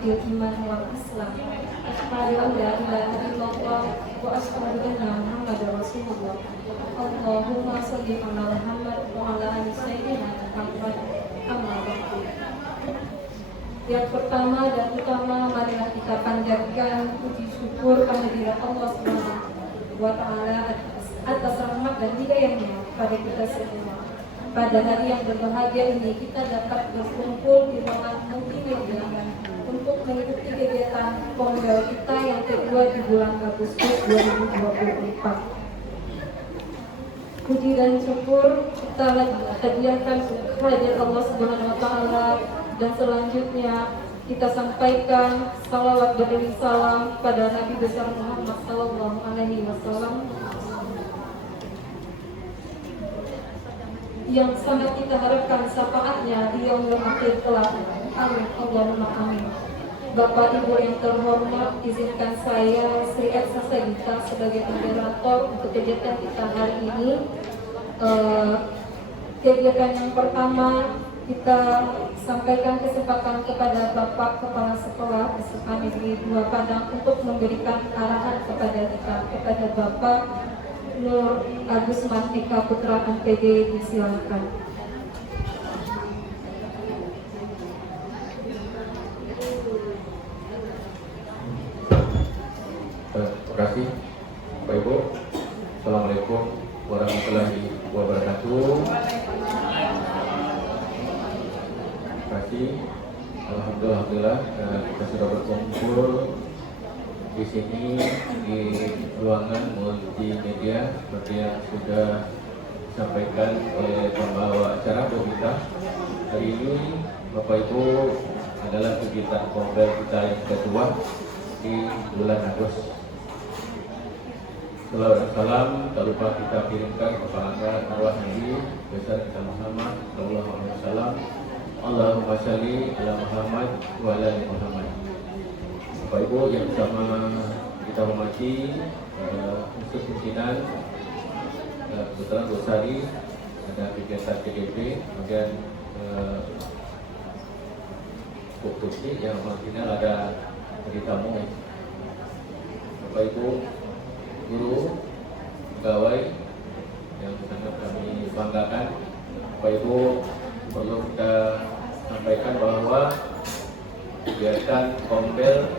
ni'matil iman wal islam. Asyhadu an la ilaha illallah wa asyhadu anna Muhammadar Rasulullah. Allahumma shalli ala Muhammad wa ala ali sayyidina Muhammad. Amma ba'du. Yang pertama dan utama, marilah kita panjatkan puji syukur kehadirat Allah Subhanahu wa Ta'ala atas rahmat dan hidayahnya pada kita semua. Pada hari yang berbahagia ini kita dapat berkumpul di ruangan multimedia untuk mengikuti kegiatan Pondel kita yang kedua di bulan Agustus 2024. Puji dan syukur kita hadiahkan kehadirat Allah Subhanahu wa Ta'ala, dan selanjutnya kita sampaikan salawat berdiri salam pada Nabi besar Muhammad Sallallahu Alaihi Wasallam yang sangat kita harapkan syafaatnya di yaumil akhir kelak. Amin Allahumma amin. Bapak Ibu yang terhormat, izinkan saya Sri Eksa Sagita sebagai moderator untuk kegiatan kita hari ini. Kegiatan yang pertama, kita sampaikan kesempatan kepada Bapak Kepala Sekolah SMA Negeri 2 Padang untuk memberikan arahan kepada kita, kepada Bapak Nur Agusman Eka Putra MPD, disilakan. Terima kasih Bapak Ibu. Assalamualaikum warahmatullahi wabarakatuh. Terima kasih. Alhamdulillah kita sudah berkumpul di sini di ruangan multimedia seperti yang sudah disampaikan oleh pembawa acara bahwa kita hari ini Bapak Ibu adalah kegiatan Pondel kita yang kedua di bulan Agustus. Salawat dan salam tak lupa kita kirimkan kepada arwah Nabi besar kita Muhammad sallallahu alaihi wasallam. Allahumma shalli ala Muhammad wa ala ali Muhammad. Bapak Ibu yang bersama kita hormati unsur pimpinan kebetulan Gosari, ada kegiatan PDP, kemudian Bukti yang final ada tamu. Bapak Ibu guru, pegawai yang sangat kami banggakan. Bapak Ibu, perlu kita sampaikan bahwa kegiatan Pondel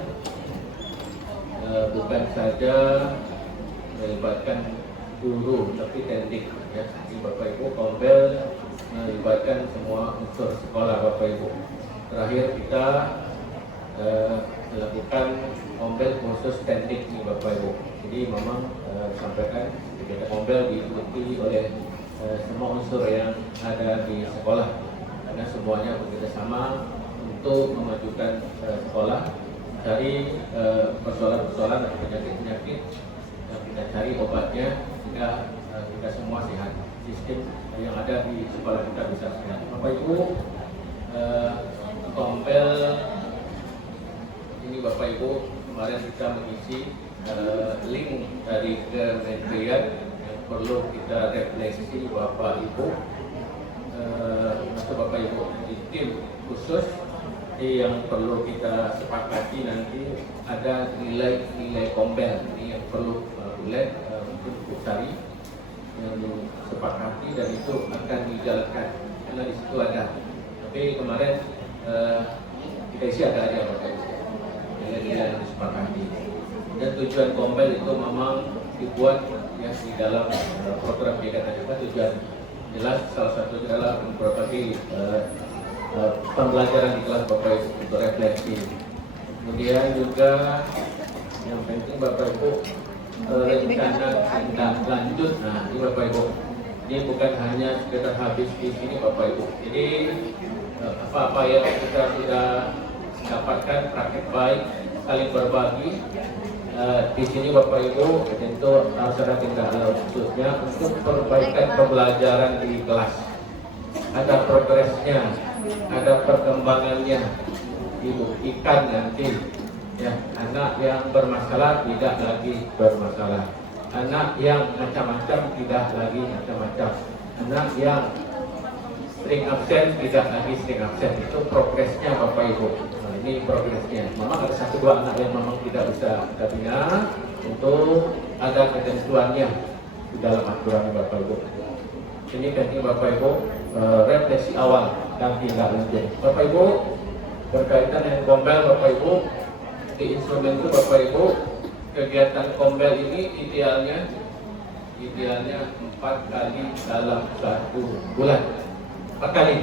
bukan saja melibatkan guru tapi teknik ya. Jadi Bapak Ibu, Pondel melibatkan semua unsur sekolah Bapak Ibu. Terakhir kita melakukan Pondel khusus teknik nih Bapak Ibu. Jadi memang disampaikan kegiatan Pondel diikuti oleh semua unsur yang ada di sekolah, karena semuanya bekerjasama untuk memajukan sekolah, cari persoalan-persoalan atau penyakit-penyakit yang kita cari obatnya sehingga kita semua sehat, sistem yang ada di sekolah kita bisa sehat. Bapak Ibu, Pondel ini Bapak Ibu kemarin kita mengisi link dari kementerian yang perlu kita refleksi Bapak Ibu atau Bapak Ibu di tim khusus yang perlu kita sepakati. Nanti ada nilai Pondel ini yang perlu bulat untuk dicari yang sepakati dan itu akan dijalankan karena di situ ada. Tapi kemarin kita isi ada aja Bapak Ibu nilai-nilai yang disepakati. Dan tujuan Pondel itu memang dibuat ya di dalam program kegiatan kita. Tujuan jelas salah satu adalah berbagi pembelajaran di kelas Bapak Ibu untuk refleksi. Kemudian juga yang penting Bapak Ibu rencana tindak lanjut. Nah ini Bapak Ibu, ini bukan hanya sekedar habis di sini Bapak Ibu. Jadi apa-apa yang kita sudah dapatkan praktik baik, saling berbagi. Di sini Bapak Ibu tentu harus ada tindak lanjutnya untuk perbaikan pembelajaran di kelas. Ada progresnya, ada perkembangannya, dibuktikan nanti ya. Anak yang bermasalah tidak lagi bermasalah, anak yang macam-macam tidak lagi macam-macam, anak yang sering absen, tidak lagi sering absen. Itu progresnya Bapak Ibu. Nah, ini progresnya. Memang ada 1-2 anak yang memang tidak bisa kita bina untuk ada ketentuannya di dalam aturan Bapak Ibu. Ini penting Bapak Ibu, refleksi awal dan tindak lanjut. Bapak Ibu, berkaitan dengan kombel Bapak Ibu, di instrumen itu Bapak Ibu, kegiatan kombel ini idealnya 4 kali dalam 1 bulan. 4 kali.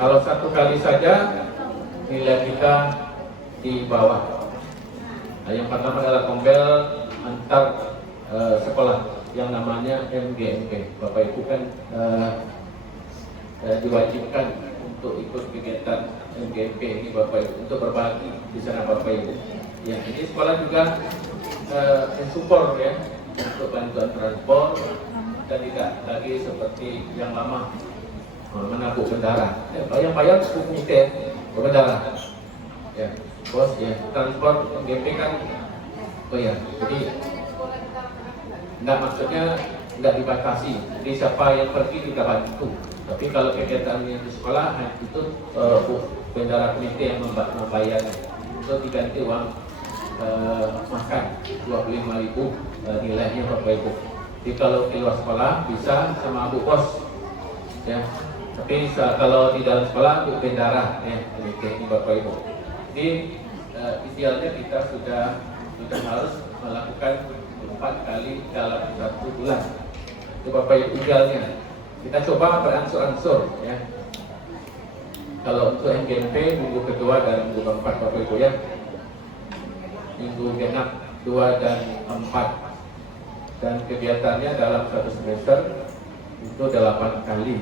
Kalau 1 kali saja nilai kita di bawah. Nah, yang pertama adalah kombel antar sekolah yang namanya MGMP. Bapak Ibu kan diwajibkan untuk ikut kegiatan MGMP ini Bapak Ibu, untuk berbagi di sana Bapak Ibu. Ya, ini sekolah juga mensupport ya untuk bantuan transport dan tidak lagi seperti yang lama menabuh bendara. Yang bayar komite bendara. Ya, bos ya, transport MGMP kan bayar. Jadi enggak, maksudnya enggak dibatasi. Jadi siapa yang pergi kita bantu. Tapi kalau kegiatannya di sekolah itu bendara komite yang membayar. Itu diganti uang makan 25.000 nilainya Bapak Ibu. Jadi kalau di luar sekolah bisa sama Bu Pos ya. Tapi kalau di dalam sekolah untuk bendara ya, ini Bapak Ibu. Jadi idealnya kita sudah harus melakukan 4 kali dalam 1 bulan. Itu Bapak Ibu idealnya. Kita coba beransur-ansur ya. Kalau untuk MGMP minggu kedua dan minggu keempat Bapak Ibu ya. Minggu genap 2 dan 4. Dan kegiatannya dalam 1 semester itu 8 kali.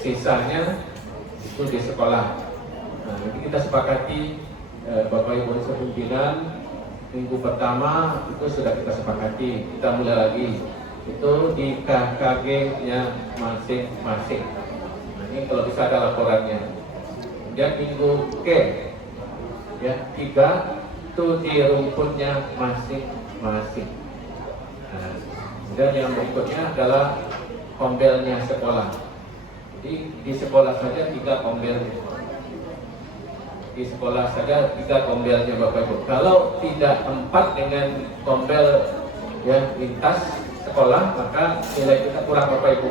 Sisanya itu di sekolah. Nah, nanti kita sepakati Bapak Ibu unsur pimpinan, minggu pertama itu sudah kita sepakati, kita mulai lagi itu di KKG-nya masing-masing. Nah, ini kalau bisa ada laporannya. Kemudian minggu ya 3 itu di rumputnya masing-masing. Nah, kemudian yang berikutnya adalah kombelnya sekolah. Jadi di sekolah saja 3 kombel. Di sekolah saja 3 kombelnya Bapak Ibu. Kalau tidak 4 dengan kombel ya lintas sekolah, maka nilai kita kurang Bapak Ibu.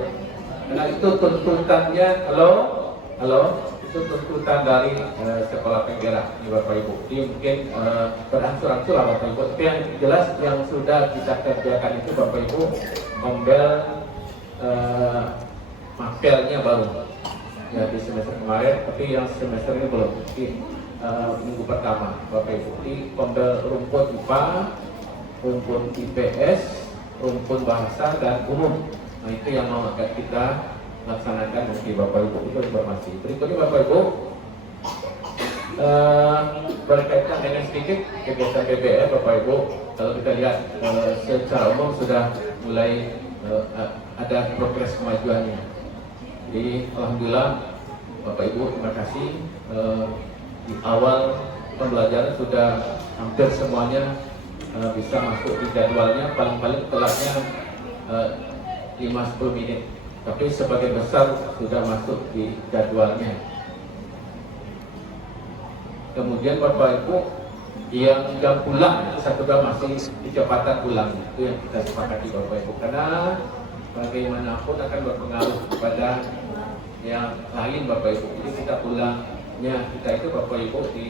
Karena itu tuntutannya, halo, itu tuntutan dari sekolah penggerak ini Bapak Ibu. Jadi mungkin berangsur-angsur lah Bapak Ibu. Tapi yang jelas yang sudah kita kerjakan itu Bapak Ibu, kombel mapelnya baru ya di semester kemarin, tapi yang semester ini belum. Di minggu pertama Bapak Ibu, di kombel rumput IPA, rumput IPS, rumput bahasa dan umum. Nah, itu yang mau akan kita laksanakan nanti Bapak Ibu. Itu informasi. Berikutnya Bapak Ibu, berkaitan dengan sedikit kegiatan BBM Bapak Ibu. Kalau kita lihat secara umum sudah mulai ada progres kemajuannya. Jadi alhamdulillah Bapak Ibu, terima kasih. Di awal pembelajaran sudah hampir semuanya bisa masuk di jadwalnya, paling-paling telatnya 5-10 menit. Tapi sebagian besar sudah masuk di jadwalnya. Kemudian Bapak Ibu yang jam pulang satu jam masih kecepatan pulang, itu yang kita sepakati Bapak Ibu, karena bagaimanapun akan berpengaruh kepada yang lain Bapak Ibu. Jadi kita pulangnya kita itu Bapak Ibu di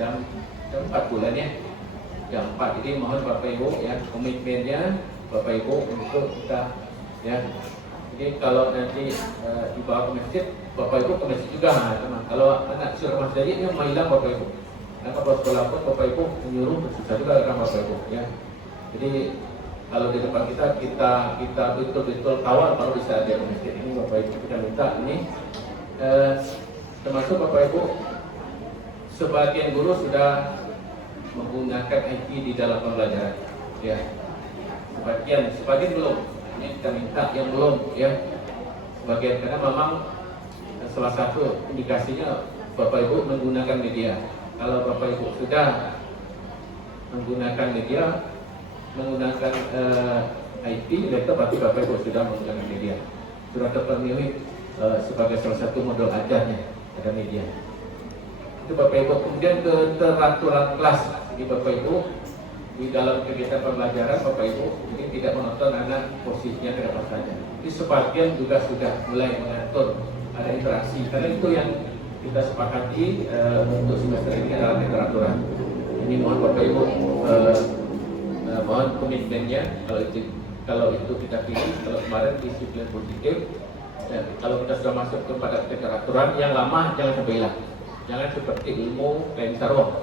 jam 4 bulan ya, jam 4. Jadi mohon Bapak Ibu ya, komitmennya Bapak Ibu untuk kita ya. Jadi kalau nanti dibawa ke masjid, Bapak Ibu ke masjid juga. Nah, kalau anak suruh masjid dia mau hilang Bapak Ibu. Nah, kalau sekolah pun Bapak Ibu menyuruh susah juga kan Bapak Ibu ya. Jadi kalau di depan kita betul-betul kawal baru bisa ada ke masjid. Ini Bapak Ibu kita minta ini termasuk Bapak Ibu, sebagian guru sudah menggunakan IT di dalam pembelajaran ya. Sebagian belum. Ini kita minta yang belum ya, sebagian, karena memang salah satu indikasinya Bapak Ibu menggunakan media. Kalau Bapak Ibu sudah menggunakan media, menggunakan IT, itu berarti Bapak Ibu sudah menggunakan media, sudah terpenuhi sebagai salah satu modal ajarnya pada media. Itu Bapak Ibu. Kemudian keteraturan kelas di Bapak Ibu di dalam kegiatan pembelajaran Bapak Ibu mungkin tidak menonton anak posisinya ke depan saja. Di sebagian juga sudah mulai mengatur ada interaksi karena itu yang kita sepakati untuk semester ini adalah keteraturan. Ini mohon Bapak Ibu mohon komitmennya kalau itu kita pilih, kalau kemarin disiplin positif. Kalau kita sudah masuk kepada keteraturan yang lama jangan sampai hilang. Jangan seperti ilmu kain sarung.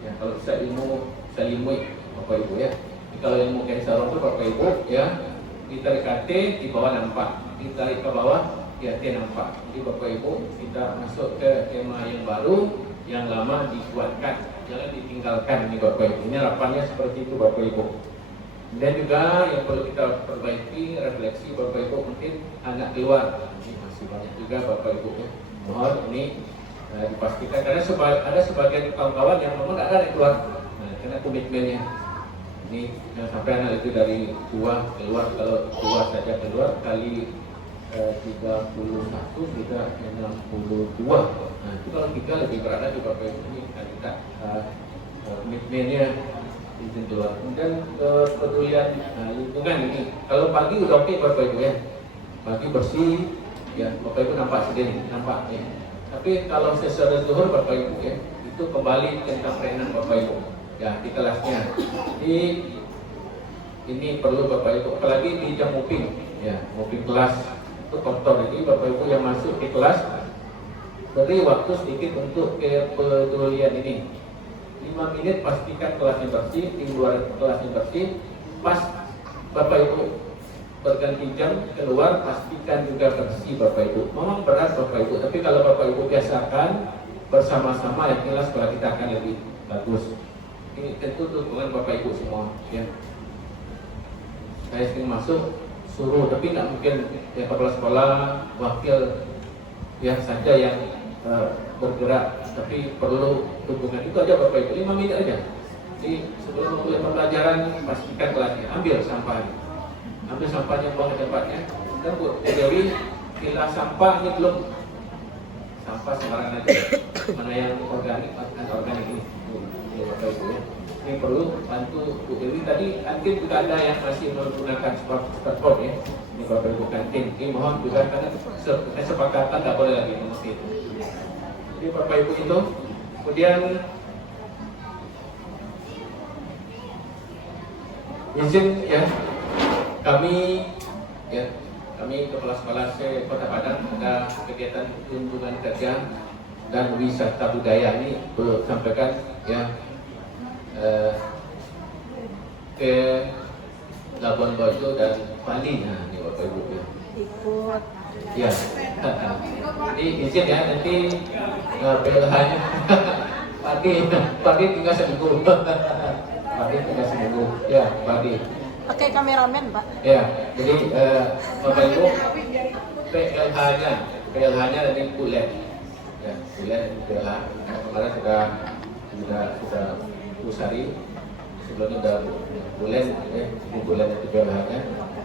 Ya, kalau bisa ilmu salimui Bapak Ibu ya. Jadi, kalau ilmu kain sarung itu Bapak Ibu ya, ditarik KT di bawah nampak, ditarik ke bawah di KT nampak. Jadi Bapak Ibu kita masuk ke tema yang baru, yang lama dikuatkan, jangan ditinggalkan ini Bapak Ibu. Ini harapannya seperti itu Bapak Ibu. Dan juga yang perlu kita perbaiki refleksi Bapak Ibu, mungkin anak keluar ini masih banyak juga Bapak Ibu ya. Mohon ini dipastikan karena ada sebagian kawan-kawan yang memang tidak ada yang keluar. Karena komitmennya ini yang sampai anak itu dari tua keluar, kalau tua saja keluar kali 31 sudah 62. Nah itu kalau 3 lebih berada di Bapak Ibu ini kita komitmennya izin keluar. Kemudian kepedulian lingkungan ini kalau pagi udah oke Bapak Ibu ya, pagi bersih ya Bapak Ibu nampak sendiri nampak ya. Tapi kalau sesudah zuhur Bapak Ibu ya itu kembali tentang renang Bapak Ibu ya di kelasnya. Ini perlu Bapak Ibu apalagi di jam moving ya, moving kelas itu kotor. Jadi Bapak Ibu yang masuk di kelas beri waktu sedikit untuk kepedulian ini. 5 menit pastikan kelasnya bersih, di luar kelasnya bersih. Pas Bapak Ibu berganti jam keluar pastikan juga bersih Bapak Ibu. Memang berat Bapak Ibu, tapi kalau Bapak Ibu biasakan bersama-sama ya jelas sekolah kita akan lebih bagus. Ini tentu dukungan Bapak Ibu semua ya. Saya sering masuk suruh, tapi tidak mungkin ya kepala sekolah wakil ya saja yang bergerak, tapi perlu dukungan itu aja Bapak Ibu. 5 menit aja. Jadi sebelum memulai pembelajaran pastikan kelasnya ambil sampahnya buang ke tempatnya. Dan Bu Dewi pilah sampah ini belum sampah sembarangan aja. Mana yang organik, anorganik ini Bapak Ibu ya. Ini perlu bantu Bu Dewi. Tadi kantin juga ada yang masih menggunakan spot ya. Ini Bapak Ibu kantin. Ini mohon juga karena kesepakatan tidak boleh lagi mesti itu. Jadi Bapak Ibu itu. Kemudian izin ya kami kepala sekolah Kota Padang ada kegiatan kunjungan kerja dan wisata budaya ini sampaikan ya ke Labuan Bajo dan Bali. Nah ini Bapak Ibu ya. Ikut ya. Jadi izin ya nanti PLH-nya pagi tinggal seminggu. Pagi tinggal seminggu ya pagi. Pakai kameramen Pak. Ya, jadi Bapak Ibu PLH-nya dari Bulet. Ya, Bulet PLH. Kemarin sudah Pusari, sebelumnya sudah Bulet ya, ini Bulet itu PLH-nya.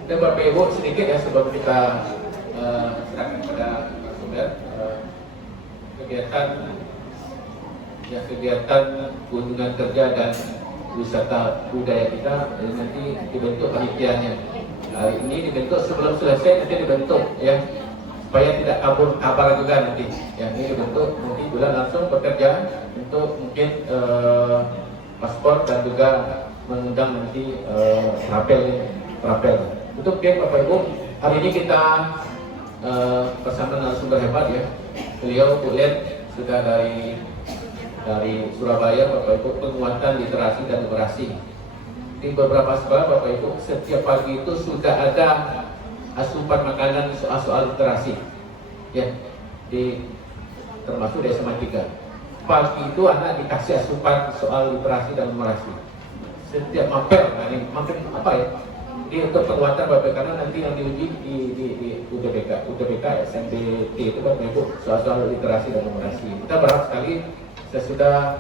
Dan Bapak Ibu sedikit ya sebelum kita serahkan pada sumber kegiatan kunjungan kerja dan wisata budaya kita nanti dibentuk panitianya. Hari ini dibentuk sebelum selesai nanti dibentuk ya supaya tidak kabur kabar juga nanti. Ya ini dibentuk nanti bulan langsung bekerja untuk mungkin paspor dan juga mengundang nanti rapel. Untuk Bapak Ibu hari ini kita bersama narasumber hebat ya. Beliau Bu Len sudah dari Surabaya Bapak Ibu, penguatan literasi dan numerasi. Di beberapa sekolah Bapak Ibu setiap pagi itu sudah ada asupan makanan soal literasi ya, termasuk di SMA 3. Pagi itu anak dikasih asupan soal literasi dan numerasi setiap mapel. Nah ini makin apa ya, ini untuk penguatan Bapak, karena nanti yang diuji di UTBK SMPT itu Bapak Ibu soal literasi dan numerasi. Kita berharap sekali sesudah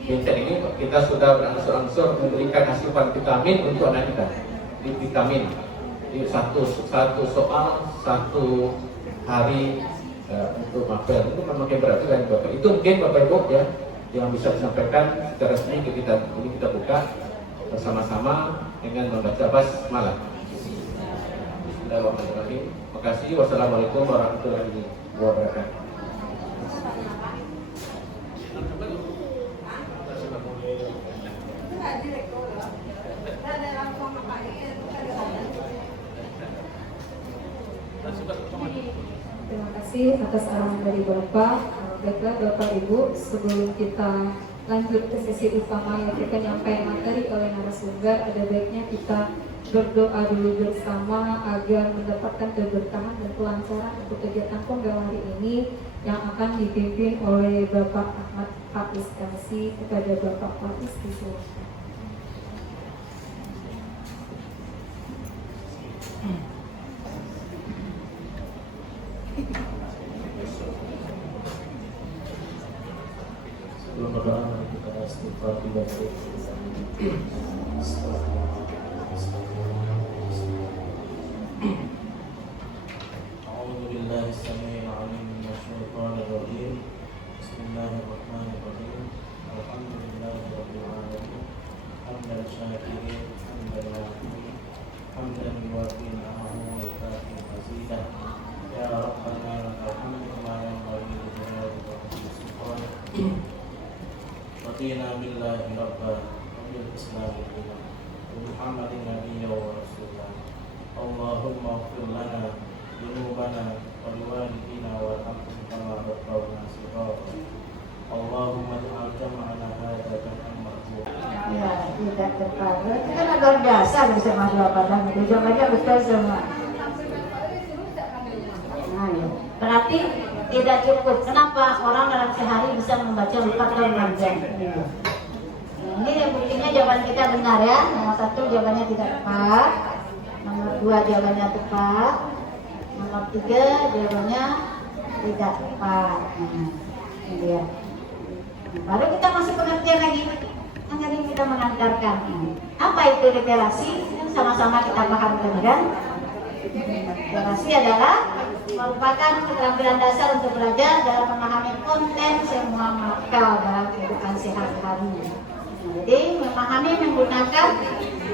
Vincent ini kita sudah berangsur-angsur memberikan asupan vitamin untuk anak kita. Di vitamin, di satu soal 1 hari untuk mapel itu memakai berarti kan Bapak. Itu mungkin Bapak Ibu ya yang bisa disampaikan secara resmi ke kita. Ini kita buka bersama-sama dengan membaca basmalah. Bismillahirrahmanirrahim. Terima kasih. Wassalamualaikum warahmatullahi wabarakatuh. Terima kasih atas arahan dari Bapak. Baiklah Bapak Ibu, sebelum kita lanjut ke sesi utama yaitu penyampaian materi oleh narasumber, ada baiknya kita berdoa dulu bersama agar mendapatkan keberkahan dan kelancaran untuk kegiatan penggal hari ini yang akan dipimpin oleh Bapak Ahmad Faiz. Kasih kepada Bapak Faiz disilakan. Sebelum berdoa kita istighfar 3 kali. A'udzu billahi as-sami'il 'alim minasy syaithanir rajim. Bismillahirrahmanirrahim. Alhamdulillahirabbil alamin. Hamdan syakirin, hamdan wafiin, hamdan yuwafi ni'amahu wa yukafi mazidah. Ya Rabbana lakal hamdu ma yanbaghi li jalali wajhika subhanahu. Radina billahi rabba wa bil islami dinan wa Muhammadin nabiyya wa rasulah. Allahumma ighfir lana dzunubana wa liwalidina warhamhum kama rabbawna shighara. Allahumma ij'al jam'ana hadza jam'an marhuman. Ya, tidak terpakai. Itu kan luar biasa bisa masuk apa itu jawabannya betul semua. Nah, ya. Berarti tidak cukup. Kenapa orang dalam sehari bisa membaca 4 atau 6 jam? Ini yang buktinya jawaban kita benar ya. Nomor 1 jawabannya tidak tepat. Nomor 2 jawabannya tepat. Nomor 3 jawabannya tidak tepat. Ini dia. Baru kita masuk pengertian lagi. Kan tadi kita mengantarkan. Apa itu literasi? Sama-sama kita pahamkan kan? Literasi adalah merupakan keterampilan dasar untuk belajar dalam memahami konten semua mapel dalam kehidupan sehari-hari. Jadi memahami, menggunakan,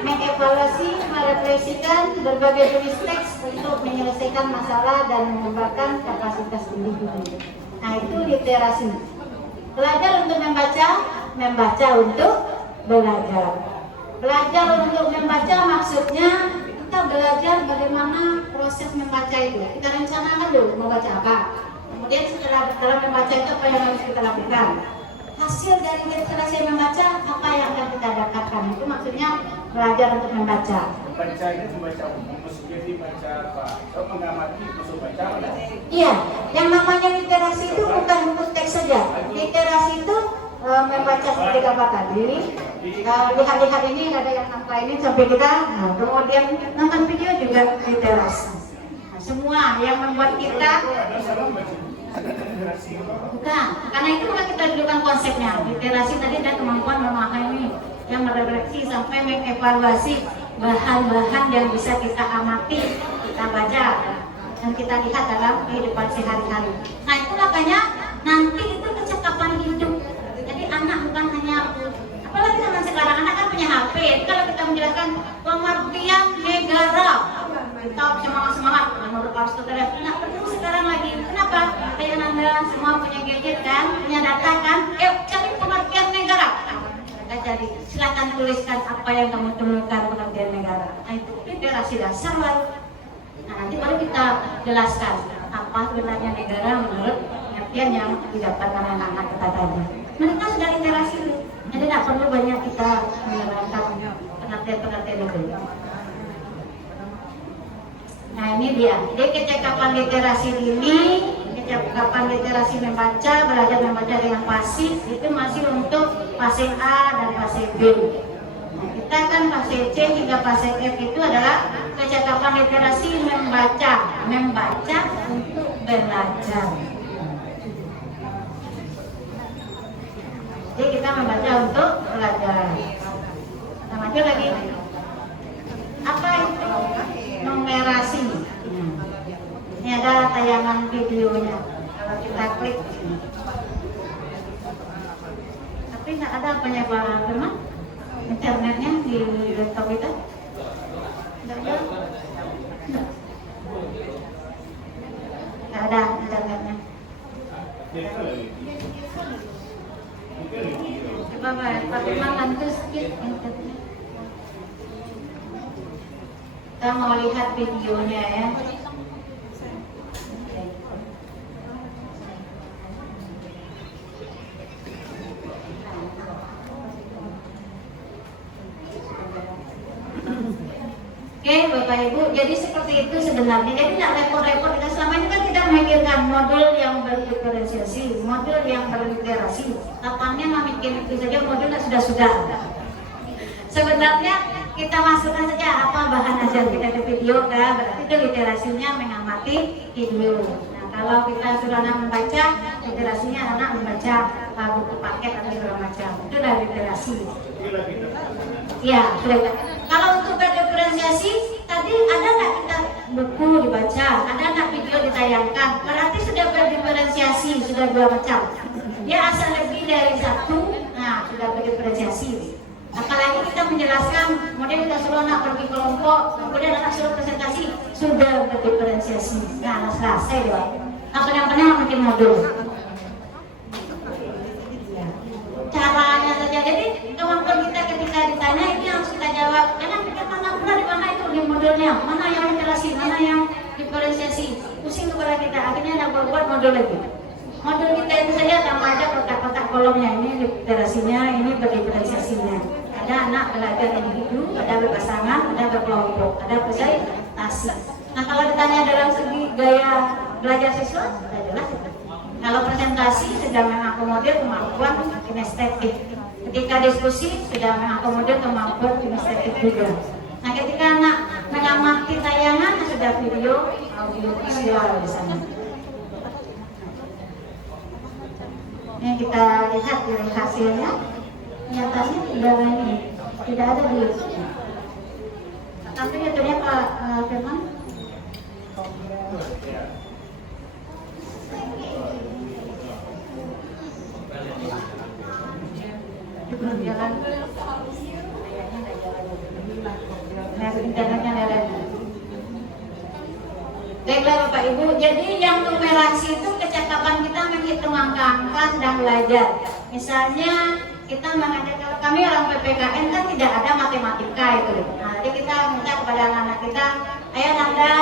mengevaluasi, merefleksikan berbagai jenis teks untuk menyelesaikan masalah dan mengembangkan kapasitas individu. Nah itu literasi. Belajar untuk membaca, membaca untuk belajar. Belajar untuk membaca maksudnya kita belajar bagaimana proses membaca itu. Kita rencanakan dulu membaca apa. Kemudian setelah membaca itu apa yang harus kita lakukan. Hasil dari literasi membaca apa yang akan kita dapatkan. Itu maksudnya belajar untuk membaca. Membaca ini membaca umum, maksudnya dibaca apa? Kalau mengamati maksud baca apa? Iya, yang namanya literasi itu bukan buku teks saja. Literasi itu membaca seperti apa tadi. Lihat-lihat ini ada yang ini sampai kita. Nah, kemudian nonton video juga literasi. Nah, semua yang membuat kita bukan, karena itu bukan kita dudukkan konsepnya. Literasi tadi ada kemampuan memahami, yang merefleksi sampai mengevaluasi bahan-bahan yang bisa kita amati, kita baca dan kita lihat dalam kehidupan sehari-hari. Nah itu makanya nanti itu kecakapan hidup. Jadi anak bukan hanya, apalagi zaman sekarang anak kan punya HP. Kalau kita menjelaskan pengertian negara, kita semangat menurut Aristoteles. Tidak perlu sekarang lagi. Kenapa? Kayak Anda semua punya gadget kan, punya data kan. Cari pengertian negara. Kita cari. Silakan tuliskan apa yang kamu temukan pengertian negara. Nah itu literasi dasar baru. Nah nanti baru kita jelaskan apa sebenarnya negara menurut pengertian yang didapatkan anak-anak kita tadi. Mereka sudah literasi dulu. Jadi tidak perlu banyak kita menerangkan pengertian-pengertian itu. Nah ini dia. Jadi kecakapan literasi ini, kecakapan literasi membaca, belajar membaca dengan pasif itu masih untuk fase A dan fase B. Nah, kita kan fase C hingga fase F itu adalah kecakapan literasi membaca untuk belajar. Jadi kita membaca untuk belajar. Nah, lanjut lagi. Apa itu numerasi? tayangan videonya. Kalau kita klik, tapi nggak ada apanya Pak Firman? Internetnya di laptop kita? Nggak ada. Nggak ada internetnya. Coba Pak Firman bantu sedikit internetnya. Kita mau lihat videonya ya. Oke Bapak Ibu, jadi seperti itu sebenarnya. Jadi tidak repot-repot. Kita selama ini kan tidak memikirkan modul yang berdiferensiasi, modul yang berliterasi. Kapannya memikir itu saja modul sudah. Sebenarnya kita masukkan saja apa bahan ajar kita ke video kan, berarti itu literasinya mengamati video. Nah kalau kita sudah anak membaca, literasinya anak membaca buku paket atau segala macam, itu adalah literasi. Ya, sudah. Kalau untuk berdiferensiasi, tadi ada nggak kita buku dibaca, ada nggak video ditayangkan, berarti sudah berdiferensiasi, sudah dua macam. Dia asal lebih dari satu, nah sudah berdiferensiasi. Apalagi kita menjelaskan, kemudian kita suruh anak pergi kelompok, kemudian anak suruh presentasi, sudah berdiferensiasi. Nah, anak selesai doang. Nah, kadang-kadang makin modul. Caranya saja. Jadi kemampuan kita ketika ditanya ini harus kita jawab. Karena kita mana pula di mana itu di modulnya, mana yang literasi, mana yang diferensiasi. Pusing kepala kita. Akhirnya nak buat modul lagi. Modul kita itu saja tambah aja kotak-kotak kolomnya. Ini literasinya, ini berdiferensiasinya. Ada anak belajar individu, ada berpasangan, ada berkelompok, ada presentasi. Nah kalau ditanya dalam segi gaya belajar siswa, sudah jelas. Kalau presentasi sudah mengakomodir kemampuan kinestetik. Ketika diskusi sudah mengakomodir kemampuan kinestetik juga. Nah ketika anak mengamati tayangan sudah video, audio visual di sana. Ini kita lihat dari hasilnya. Nyatanya tidak ada di YouTube. Tapi YouTube-nya Pak Firman. Jalan. Nah, internetnya lewat. Baiklah Bapak Ibu, jadi yang numerasi itu kecakapan kita menghitung angka-angka sedang belajar. Misalnya kita mengajar, kalau kami orang PPKN kan tidak ada matematika itu. Nah, jadi kita minta kepada anak-anak kita, ayo Nanda,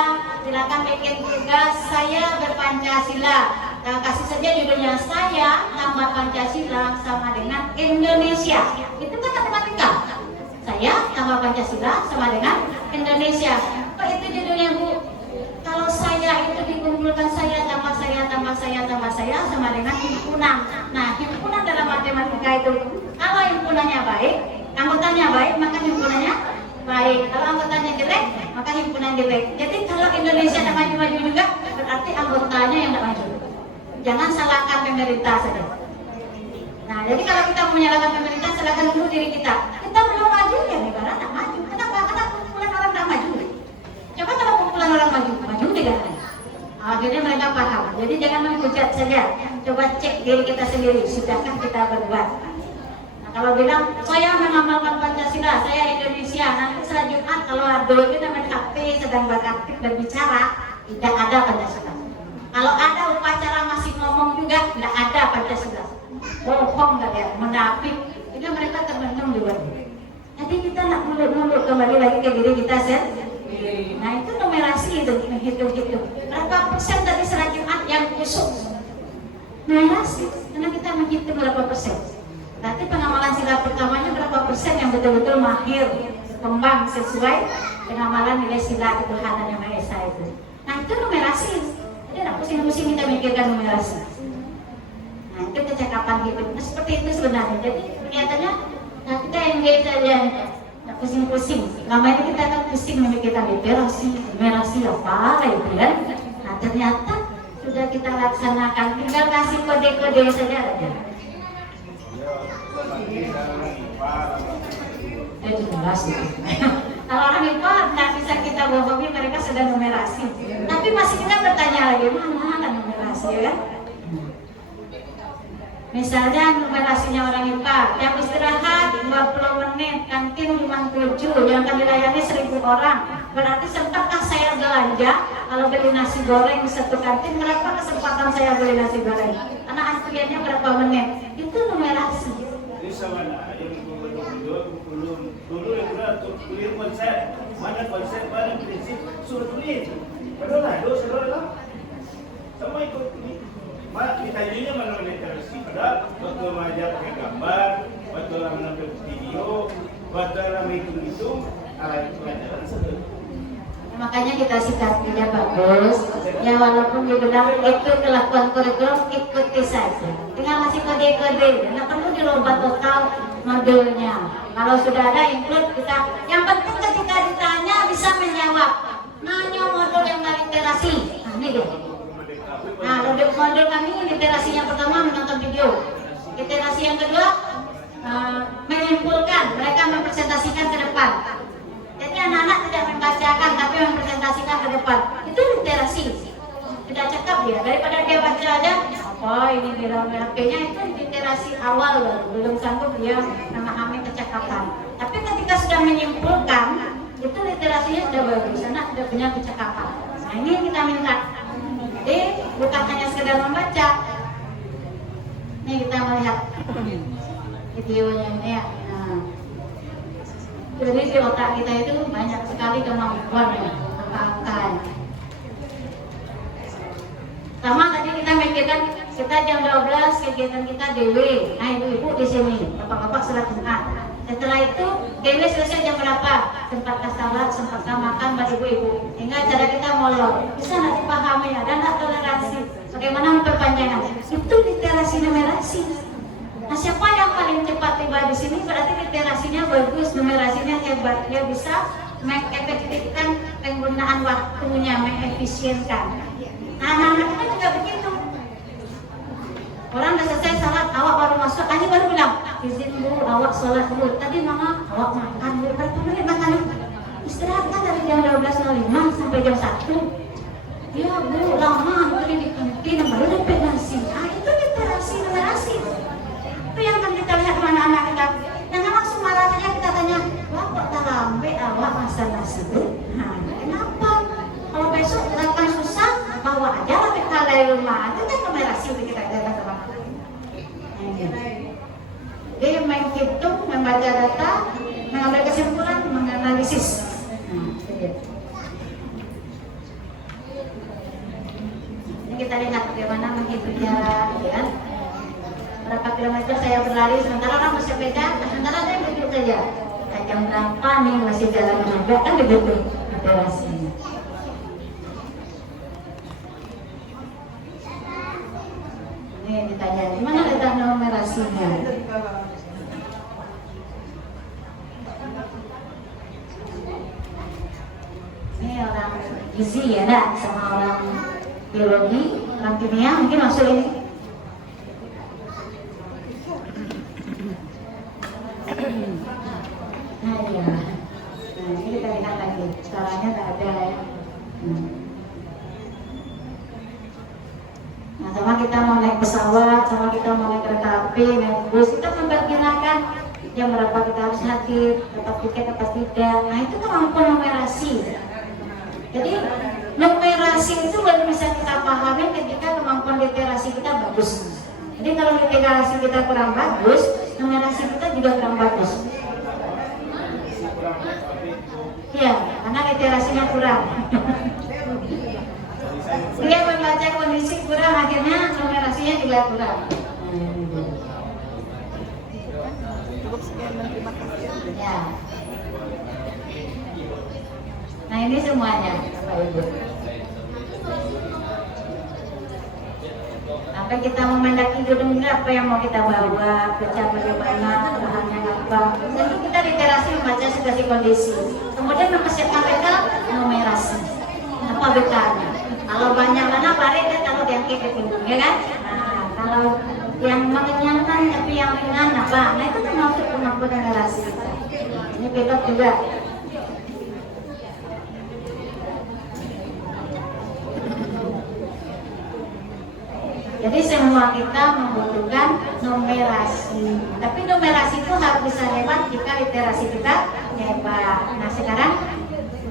silakan bikin tugas saya berpancasila. Nah, kasih saja judulnya saya tambah Pancasila sama dengan Indonesia. Itu kan matematika. Saya tambah Pancasila sama dengan Indonesia. Apa itu judulnya Bu? Kalau saya itu dikumpulkan saya tambah saya tambah saya tambah saya sama dengan himpunan. Nah, himpunan dalam matematika itu kalau himpunannya baik, anggotanya baik, maka himpunannya baik. Kalau anggotanya jelek, maka himpunan jelek. Jadi kalau Indonesia tidak maju-maju juga, berarti anggotanya yang tidak maju. Jangan salahkan pemerintah saja. Nah, jadi kalau kita mau menyalahkan pemerintah, salahkan dulu diri kita. Kita belum maju ya negara tidak maju. Kenapa? Karena kumpulan orang tidak maju. Coba kalau kumpulan orang maju negara. Akhirnya mereka paham. Jadi jangan menghujat saja. Coba cek diri kita sendiri. Sudahkah kita berbuat? Nah, kalau bilang saya mengamalkan Pancasila, saya Indonesia. Nanti setelah Jumat kalau ada kita main HP sedang beraktif berbicara, tidak ada Pancasila. Kalau ada upacara masih ngomong juga, tidak ada Pancasila. Bohong kalian, menafik. Itu mereka terbenung juga. Jadi kita nak mulut-mulut kembali lagi ke diri kita sendiri. Nah itu numerasi itu, menghitung-hitung. Berapa persen dari serat Jumat yang kusuk? Numerasi, karena kita menghitung berapa persen. Berarti pengamalan sila pertamanya berapa persen yang betul-betul mahir, kembang sesuai pengamalan nilai sila ketuhanan yang Maha Esa itu. Nah itu numerasi. Jadi tidak pusing-pusing kita mikirkan numerasi. Nah itu kecakapan hidup. Nah seperti itu sebenarnya. Jadi kelihatannya nah, kita engage saja, tidak pusing-pusing. Lama ini kita akan pusing memikirkan numerasi apa itu kan. Nah ternyata sudah kita laksanakan. Tinggal kasih kode-kode saja aja. Jadi numerasi. Kalau orang IPA nggak bisa kita bohongi, mereka sudah numerasi. Tapi masih kita bertanya lagi, mana numerasi ya. Misalnya numerasinya orang IPA, jam istirahat 20 menit, kantin 57, yang kami layani 1000 orang. Berarti sempatkah saya belanja kalau beli nasi goreng di satu kantin, berapa kesempatan saya beli nasi goreng? Karena antriannya berapa menit? Itu numerasi. Ini sama lah, yang dulu yang udah tulis konsep, mana prinsip, suruh tulis. Padahal ada, saudara. Sama ikut ini. Mak, ditanyanya mana literasi, padahal waktu mengajar pakai gambar, waktu menonton video, waktu menghitung-hitung, alat pelajaran sebenarnya. Makanya kita sikapinya bagus. Ya walaupun dibilang itu kelakuan kurikulum, ikuti saja. Tinggal masih kode-kode, nggak perlu dirubah total modelnya. Kalau sudah ada include kita. Yang penting ketika ditanya bisa menjawab. Nanya modul yang dari literasi. Nah ini deh. Nah modul kami literasi yang pertama menonton video. Literasi yang kedua menyimpulkan, mereka mempresentasikan ke depan. Jadi anak-anak tidak membacakan tapi mempresentasikan ke depan. Itu literasi. Tidak cakap dia. Daripada dia baca aja, apa ini di dalam HP-nya, itu literasi awal loh. Belum sanggup dia memahami kecakapan. Tapi ketika sudah menyimpulkan, itu literasinya sudah bagus. Anak sudah punya kecakapan. Nah ini yang kita minta. Jadi bukan hanya sekedar membaca. Ini kita melihat videonya ini ya. Nah. Jadi di otak kita itu banyak sekali kemampuan ya, angka-angka. Sama tadi kita mikirkan kita jam 12 kegiatan kita DW. Nah ibu-ibu di sini, bapak-bapak sholat Jumat. Setelah itu DW selesai jam berapa? Sempatkah salat, sempatkah makan buat ibu-ibu. Hingga cara kita molor. Bisa nggak dipahami? Ada nggak toleransi? Bagaimana memperpanjangkan? Itu literasi numerasi. Nah siapa yang paling cepat tiba di sini berarti literasinya bagus, numerasinya hebat, dia bisa mengefektifkan penggunaan waktunya, mengefisienkan. Nah anak-anak kita juga begitu. Orang udah selesai salat, awak baru masuk, tadi baru bilang izin dulu, awak sholat dulu. Tadi mama, awak makan dulu, berapa menit makan? Istirahat kan dari jam 12.05 sampai jam 1. Ya bu, lama itu di kantin, baru dapat nasi. Ah itu literasi numerasi. Itu yang akan kita lihat mana anak kita. Jangan langsung marah saja kita tanya, wah kok tak lambe awak masak nasi? Nah, kenapa? Kalau besok akan susah, bawa aja lah kita dari rumah. Itu kan numerasi kita jaga sama. Jadi menghitung, membaca data, mengambil kesimpulan, menganalisis. Ini kita lihat bagaimana menghitung jarak, ya. Berapa kilometer saya berlari, sementara orang bersepeda, sementara saya duduk saja. Jam berapa nih masih jalan juga, kan begitu literasinya. Ini ditanya, di mana letak numerasinya? Ini orang gizi ya, enggak? Sama orang biologi, orang kimia, mungkin masuk ini. Nah iya, nah ini kita lihat lagi, caranya tak ada ya. Nah sama kita mau naik pesawat, sama kita mau naik kereta api, naik bus, kita memperkirakan jam berapa kita harus hadir, dapat tiket apa tidak. Nah itu kemampuan numerasi. Jadi numerasi itu baru bisa kita pahami ketika kemampuan literasi kita bagus. Jadi kalau literasi kita kurang bagus, numerasi kita juga kurang bagus. Iya, karena literasinya kurang. Dia membaca kondisi kurang, akhirnya numerasinya juga kurang. Cukup sekian dan terima kasih. Ya. Nah ini semuanya, Bapak Ibu. Sampai kita memandaki gedung ini, apa yang mau kita bawa, baca bagaimana, bahannya apa. Tentu kita literasi membaca situasi kondisi. Kemudian mempersiapkan mereka numerasi. Apa betanya? Kalau banyak mana balik dia taruh di angka ke pintu, ya kan? Nah, kalau yang mengenyangkan tapi yang ringan apa? Nah itu termasuk kemampuan numerasi kita. Ini pilot juga. Jadi semua kita membutuhkan numerasi. Tapi numerasi itu harus bisa hebat jika literasi kita hebat. Nah sekarang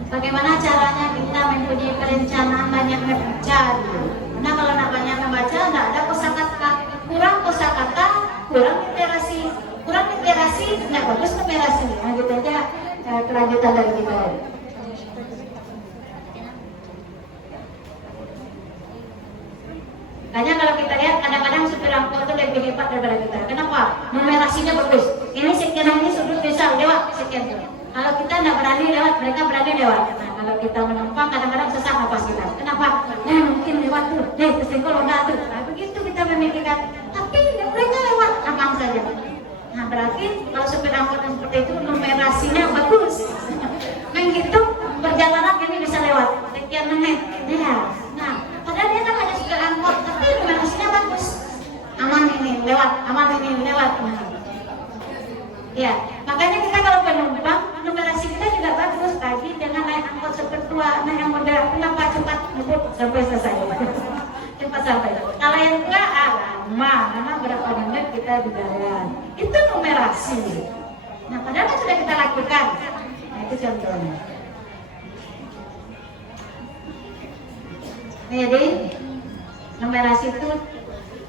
bagaimana caranya kita mempunyai perencanaan banyak membaca? Nah kalau nak banyak membaca, tidak ada kosakata, kurang kosakata, kurang literasi, tidak bagus numerasi. Nah gitu aja kelanjutan dari kita. Makanya kalau kita lihat kadang-kadang supir angkot itu lebih hebat daripada kita. Kenapa? Numerasinya bagus. Ini sekian, ini sudut bisa lewat sekian. Kalau kita tidak berani lewat, mereka berani lewat. Nah kalau kita menumpang kadang-kadang sesak nafas kita. Kenapa? Nah mungkin lewat tuh, kesenggol enggak tuh. Nah begitu kita memikirkan. Tapi mereka lewat aman saja. Nah berarti kalau supir angkot yang seperti itu numerasinya bagus. Begitu perjalanan ini bisa lewat sekian menit. Ya. Nah padahal dia kan hanya supir angkot, tapi numerasinya bagus. Aman ini lewat. Nah. Ya, makanya kita kalau penumpang numerasi kita juga bagus. Tadi jangan naik angkot super tua, naik yang modern. Kenapa cepat ngebut sampai selesai? Cepat sampai. Kalau yang tua lama berapa menit kita di jalan. Itu numerasi. Nah, padahal kan sudah kita lakukan. Nah, itu contohnya. Jadi numerasi itu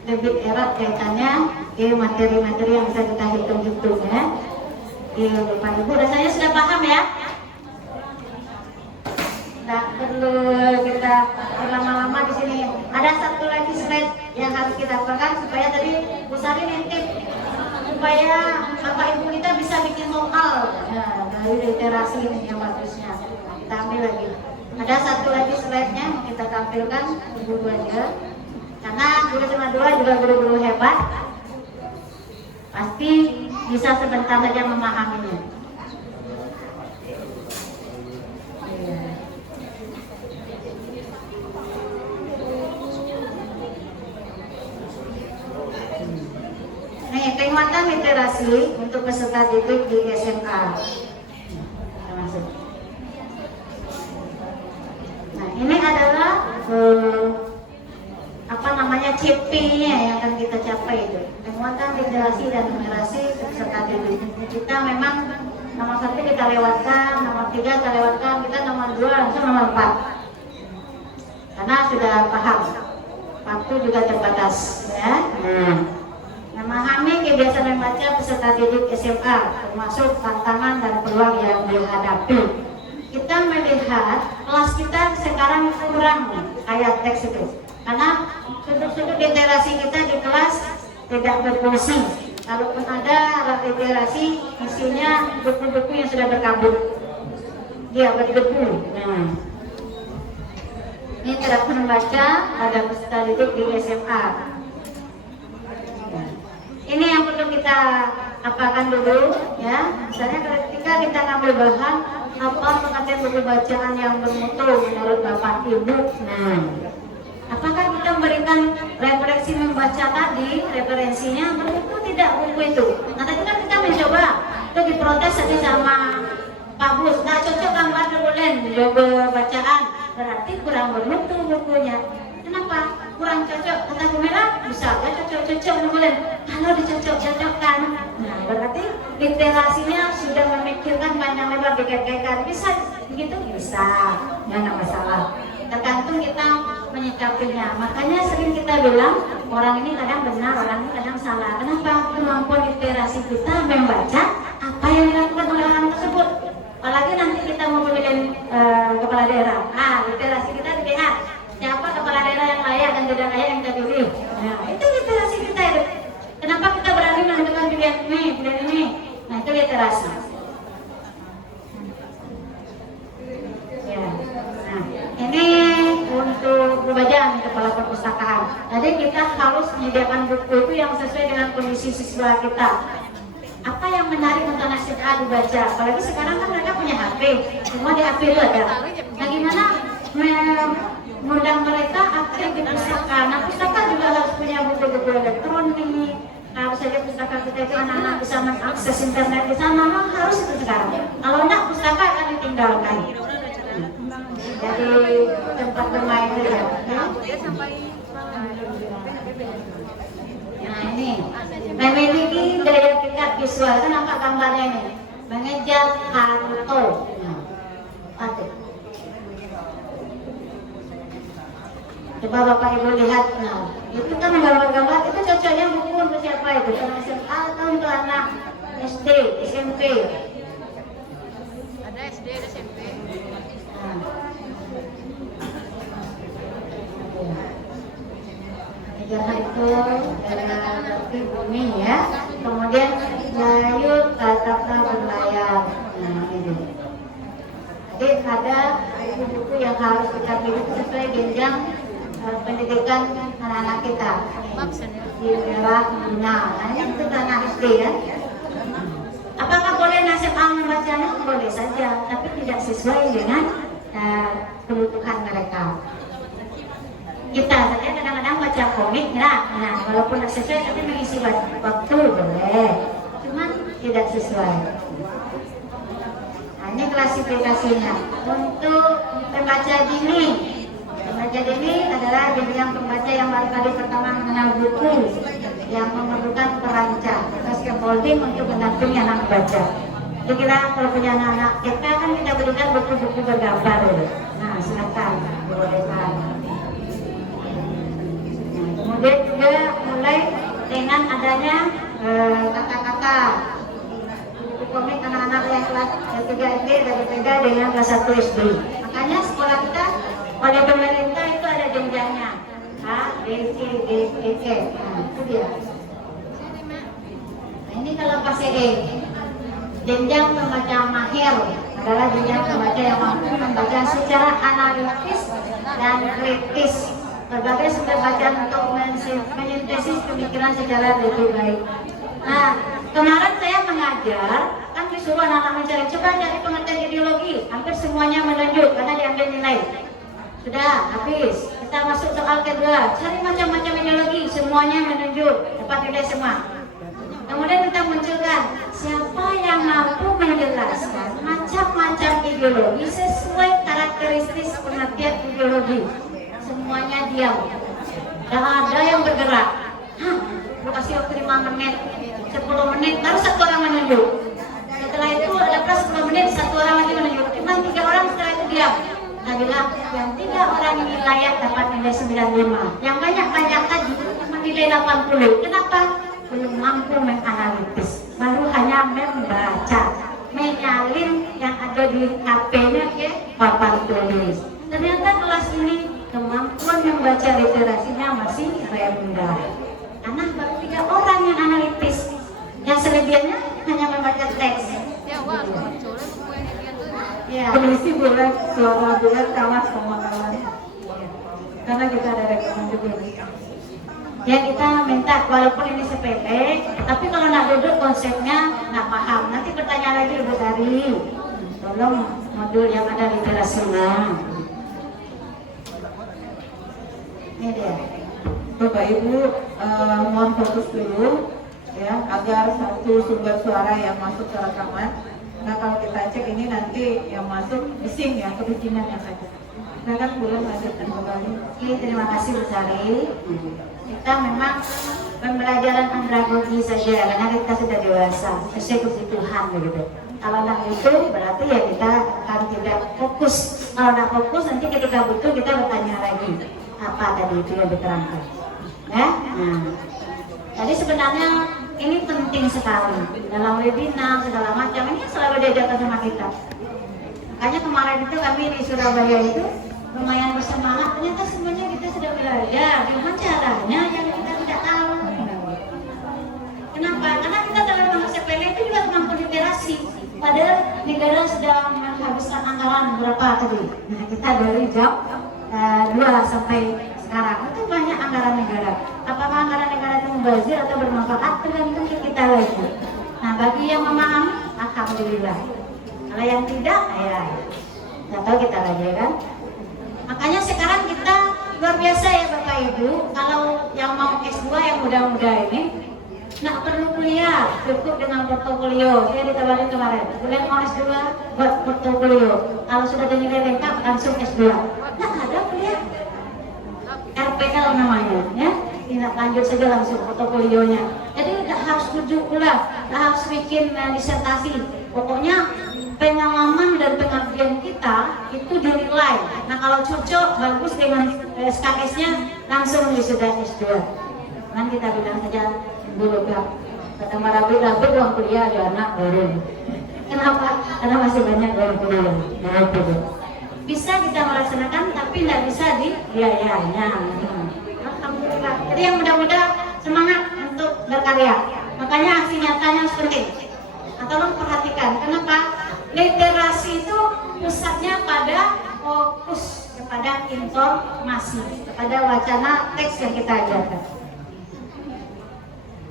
lebih erat kaitannya ke materi-materi yang bisa kita hitung-hitung ya. Bapak Ibu rasanya sudah paham ya? Tidak perlu kita berlama-lama di sini. Ada satu lagi slide yang harus kita lakukan supaya tadi Bu Sari nitip supaya Bapak Ibu kita bisa bikin lokal ya, dari literasi ini yang bagusnya. Kita ambil lagi. Ada satu lagi slide-nya yang kita tampilkan Ibu aja. Karena guru cuma dua juga guru-guru hebat, pasti bisa sebentar saja memahaminya. Nih, penguatan literasi untuk peserta didik di SMK. Nah, ini adalah CP-nya yang akan kita capai itu. Penguatan literasi dan numerasi peserta didik. Kita memang nomor 1 kita lewatkan, nomor 3 kita lewatkan, kita nomor 2 langsung nomor 4. Karena sudah paham. Waktu juga terbatas, ya. Memahami kebiasaan membaca peserta didik SMA, termasuk tantangan dan peluang yang dihadapi. Kita melihat kelas kita sekarang kurang kayak teks itu. Karena sudut-sudut literasi kita di kelas tidak berfungsi. Kalaupun ada alat literasi, isinya buku-buku yang sudah berkabut. Dia berdebu. Nah, ini tidak membaca pada peserta didik di SMA. Ini yang perlu kita apakan dulu, ya. Misalnya ketika kita ngambil bahan, apa pengertian buku bacaan yang bermutu menurut Bapak Ibu. Nah, apakah kita memberikan referensi membaca tadi, referensinya bermutu tidak buku itu? Nah, tadi kan kita mencoba, itu diprotes tadi sama Pak Bus. Nah, cocok gambar bulan buku bacaan, berarti kurang bermutu bukunya. Kenapa? Kurang cocok. Kata Bu Mela, bisa ya cocok-cocok bulan. Kalau dicocok-cocokkan, nah berarti literasinya sudah memikirkan banyak lebar dikait-kaitkan. Bisa begitu? Bisa, nggak ada masalah. Tergantung kita menyikapinya. Makanya sering kita bilang orang ini kadang benar, orang ini kadang salah. Kenapa? Kemampuan literasi kita membaca apa yang dilakukan oleh orang tersebut. Apalagi nanti kita mau pemilihan kepala daerah. Literasi kita dilihat siapa kepala daerah yang layak dan tidak layak yang kita pilih. Nah, itu literasi kita itu. Kenapa kita berani menentukan pilihan ini? Nah, itu literasi. Ya. Nah, ini untuk pembacaan kepala perpustakaan. Jadi kita harus menyediakan buku itu yang sesuai dengan kondisi siswa kita. Apa yang menarik untuk anak SMA dibaca? Apalagi sekarang kan mereka punya HP, semua di HP itu ada. Nah, gimana mengundang mereka aktif di pustaka? Nah, pustaka juga harus punya buku-buku elektronik. Harus saja pustaka kita itu anak-anak bisa mengakses internet di sana, memang harus itu sekarang. Kalau enggak, pustaka akan ditinggalkan. Jadi tempat bermain saja. memiliki daya pikat visual. Kenapa gambarnya ini? Mengejar hantu. Hantu. Coba Bapak Ibu lihat, nah itu kan gambar-gambar itu cocoknya buku untuk siapa itu? Anak SMA atau untuk anak SD, SMP? Ada SD, ada SMP. Sejarah itu berarti bumi ya. Kemudian layu tata berlayar. Nah ini. Jadi ada buku-buku yang harus kita pilih sesuai jenjang pendidikan anak-anak kita. Di daerah Nah ini itu anak SD ya. Apakah boleh nasib membacanya? Boleh saja, tapi tidak sesuai dengan kebutuhan mereka. Kita saja kadang-kadang baca komik, nah walaupun tidak sesuai tapi mengisi waktu boleh, cuman tidak sesuai. Nah, ini klasifikasinya. Untuk pembaca dini, pembaca dini adalah jenjang pembaca yang baru kali pertama mengenal buku, yang memerlukan perancang atau scaffolding untuk mendampingi anak baca. Jadi kita kalau punya anak-anak kita kan kita berikan buku-buku bergambar dulu. Nah silakan dibolehkan. Kemudian juga mulai dengan adanya kata-kata buku komik anak-anak yang kelas 3 SD dan berbeda dengan kelas 1 SD. Makanya sekolah kita oleh pemerintah itu ada jenjangnya A, B, C, D, E, F. Nah itu dia. Nah ini kalau pas E, jenjang pembaca mahir adalah jenjang pembaca yang mampu membaca secara analitis dan kritis berbagai sumber bacaan untuk mesintesis pemikiran secara lebih baik. Nah, kemarin saya mengajar, kan disuruh anak-anak mencari, coba cari pengertian ideologi, hampir semuanya menunjuk karena diambil nilai. Sudah, habis. Kita masuk soal kedua, cari macam-macam ideologi, semuanya menunjuk, dapat nilai semua. Kemudian kita munculkan, siapa yang mampu menjelaskan macam-macam ideologi sesuai karakteristik pengertian ideologi. Semuanya diam, tidak ada yang bergerak. Lu kasih waktu 5 menit, 10 menit, baru satu orang menunjuk. Setelah itu ada plus 10 menit, satu orang lagi menunjuk. Cuma 3 orang setelah itu diam. Nah bilang, yang 3 orang ini layak dapat nilai 95. Yang banyak-banyak tadi cuma nilai 80. Kenapa? Belum mampu menganalitis, baru hanya membaca, menyalin yang ada di HP-nya ke papan tulis. Ternyata kelas ini kemampuan membaca literasinya masih rendah. Karena baru 3 orang yang analitis, yang selebihnya hanya membaca teks. Ya, polisi boleh suara boleh kalah sama kawan. Karena kita ada rekomendasi. Ya kita minta walaupun ini sepele, tapi kalau nak duduk konsepnya nggak paham. Nanti bertanya lagi Ibu Dari, tolong modul yang ada literasinya. Ini dia. Bapak Ibu mohon fokus dulu ya agar satu sumber suara yang masuk ke rekaman. Nah kalau kita cek ini nanti yang masuk bising ya, kebisingan yang saja. Nah kan boleh lanjutkan kembali. Oke, terima kasih Bu Sari. Kita memang pembelajaran andragogi saja karena kita sudah dewasa sesuai kebutuhan begitu. Kalau nak itu berarti ya kita akan tidak fokus. Kalau nak fokus nanti ketika butuh kita bertanya lagi apa tadi itu yang diterangkan. Ya, nah. Jadi sebenarnya ini penting sekali dalam webinar segala macam ini selalu diajarkan sama kita. Makanya kemarin itu kami di Surabaya itu lumayan bersemangat, ternyata semuanya kita sudah belajar, cuma caranya yang kita tidak tahu. Kenapa? Karena kita dalam menganggap sepele itu juga kemampuan literasi. Padahal negara sedang menghabiskan anggaran berapa tadi? Nah kita dari jam 2 sampai sekarang itu banyak anggaran negara. Apakah anggaran negara itu membazir atau bermanfaat tergantung kita lagi. Nah bagi yang memahami, alhamdulillah. Kalau yang tidak, ya nggak tahu kita lagi kan. Makanya sekarang kita luar biasa ya Bapak Ibu. Kalau yang mau S2 yang muda-muda ini nggak perlu kuliah, cukup dengan portofolio. Saya ditawarin kemarin, boleh mau S2 buat portofolio. Kalau sudah ada nilai lengkap langsung S2. Nggak ada kuliah. RPL namanya, ya. Tindak lanjut saja langsung portofolionya. Jadi nggak harus duduk pula, nggak harus bikin disertasi. Pokoknya pengalaman dan pengabdian kita itu dinilai. Nah kalau cocok bagus dengan SKS-nya langsung wisuda S2. Kan kita bilang saja dulu Kak, kata Marabi uang kuliah ada anak baru. Kenapa? Karena masih banyak uang kuliah. Bisa kita melaksanakan tapi tidak bisa dibiayainya. Alhamdulillah. Jadi yang muda-muda semangat untuk berkarya. Makanya aksi nyatanya harus penting. Tolong perhatikan. Kenapa? Literasi itu pusatnya pada fokus kepada informasi, kepada wacana teks yang kita ajarkan.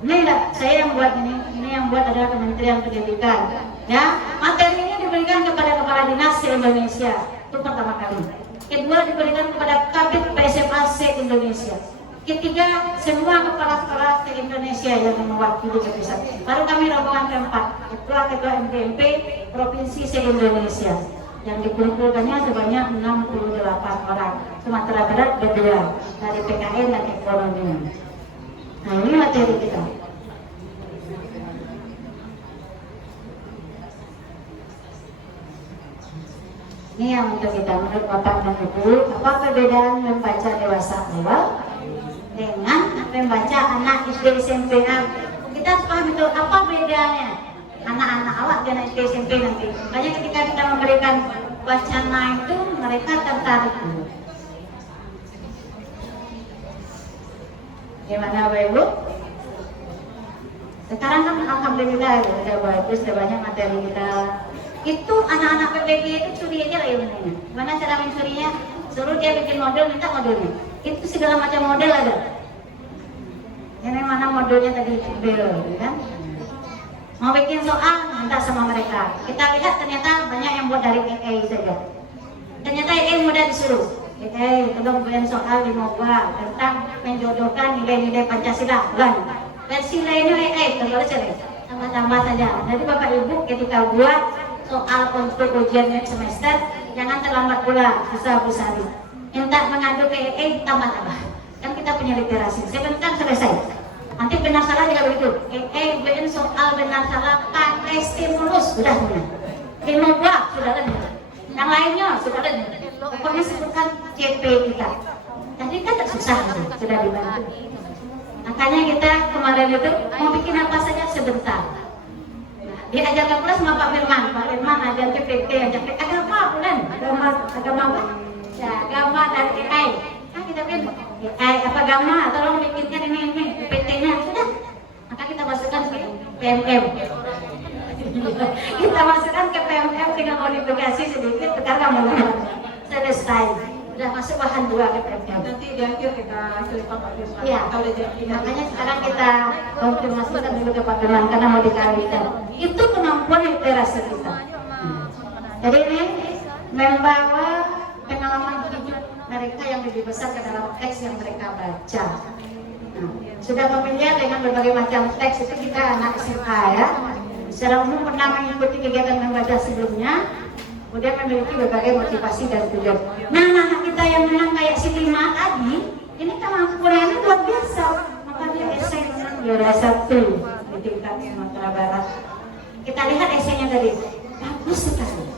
Ini enggak, saya yang buat ini yang buat adalah Kementerian Pendidikan. Ya, materinya diberikan kepada kepala dinas se-Indonesia. Itu pertama kali. Kedua diberikan kepada Kabid PSMA se-Indonesia. Ketiga, semua kepala sekolah se-Indonesia yang mewakili ke pusat. Baru kami rombongan keempat, ketua MPMP Provinsi se-Indonesia. Yang dikumpulkannya sebanyak 68 orang. Sumatera Barat berdua, dari PKN dan ekonomi. Nah ini materi kita. Ini yang untuk kita menurut Bapak dan Ibu, apa perbedaan membaca dewasa awal dengan membaca anak SD SMP? Kita harus paham itu apa bedanya anak-anak awak dan SD SMP nanti. Makanya ketika kita memberikan wacana itu mereka tertarik dulu. Gimana Bapak Ibu? Sekarang kan alhamdulillah sudah bagus, sudah banyak materi kita. Itu anak-anak PPG itu curi aja lah ilmunya. Gimana cara mencurinya? Suruh dia bikin model, minta modelnya. Itu segala macam model ada. Ini mana modelnya tadi model, kan? Mau bikin soal, minta sama mereka. Kita lihat ternyata banyak yang buat dari AI saja. Ternyata AI mudah disuruh. AI, tolong buat soal di MOBA tentang menjodohkan nilai-nilai Pancasila. Bukan. Versi lainnya AI, kalau cari tambah-tambah saja. Jadi Bapak Ibu ketika buat soal untuk ujian next semester, jangan terlambat pula, susah-susah. Minta mengadu ke AI, tambah-tambah. Kan kita punya literasi, sebentar selesai. Nanti benar salah juga begitu. BN soal benar salah pakai stimulus sudah punya. Lima sudah ada. Yang lainnya sudah ada. Pokoknya sebutkan CP kita. Tadi kan tak susah sudah dibantu. Makanya kita kemarin itu mau bikin apa saja sebentar. Diajarkan pula sama Pak Firman. Pak Firman ajar PPT, ajar agama bulan, agama apa? Ya, agama dan AI. Kan kita bikin AI apa agama? Tolong bikinkan ini PPT-nya sudah. Maka kita masukkan ke PMM. Kita masukkan ke PMM dengan modifikasi sedikit, sekarang mulai selesai. Sudah masuk bahan dua ke PMM. Nanti di akhir kita selipkan Pak Firman. Iya. Kalau jadi Makanya sekarang kita konfirmasikan dulu ke Pak Firman karena mau dikalikan. Itu kemampuan literasi kita. Jadi ini membawa pengalaman hidup mereka yang lebih besar ke dalam teks yang mereka baca. Nah, sudah familiar dengan berbagai macam teks itu kita anak SMA ya. Secara umum pernah mengikuti kegiatan membaca sebelumnya, kemudian memiliki berbagai motivasi dan tujuan. Nah, anak kita yang menang kayak si Lima tadi, ini kemampuannya luar biasa. Maka dia esai menang juara 1 di tingkat Sumatera Barat. Kita lihat esainya tadi, bagus sekali.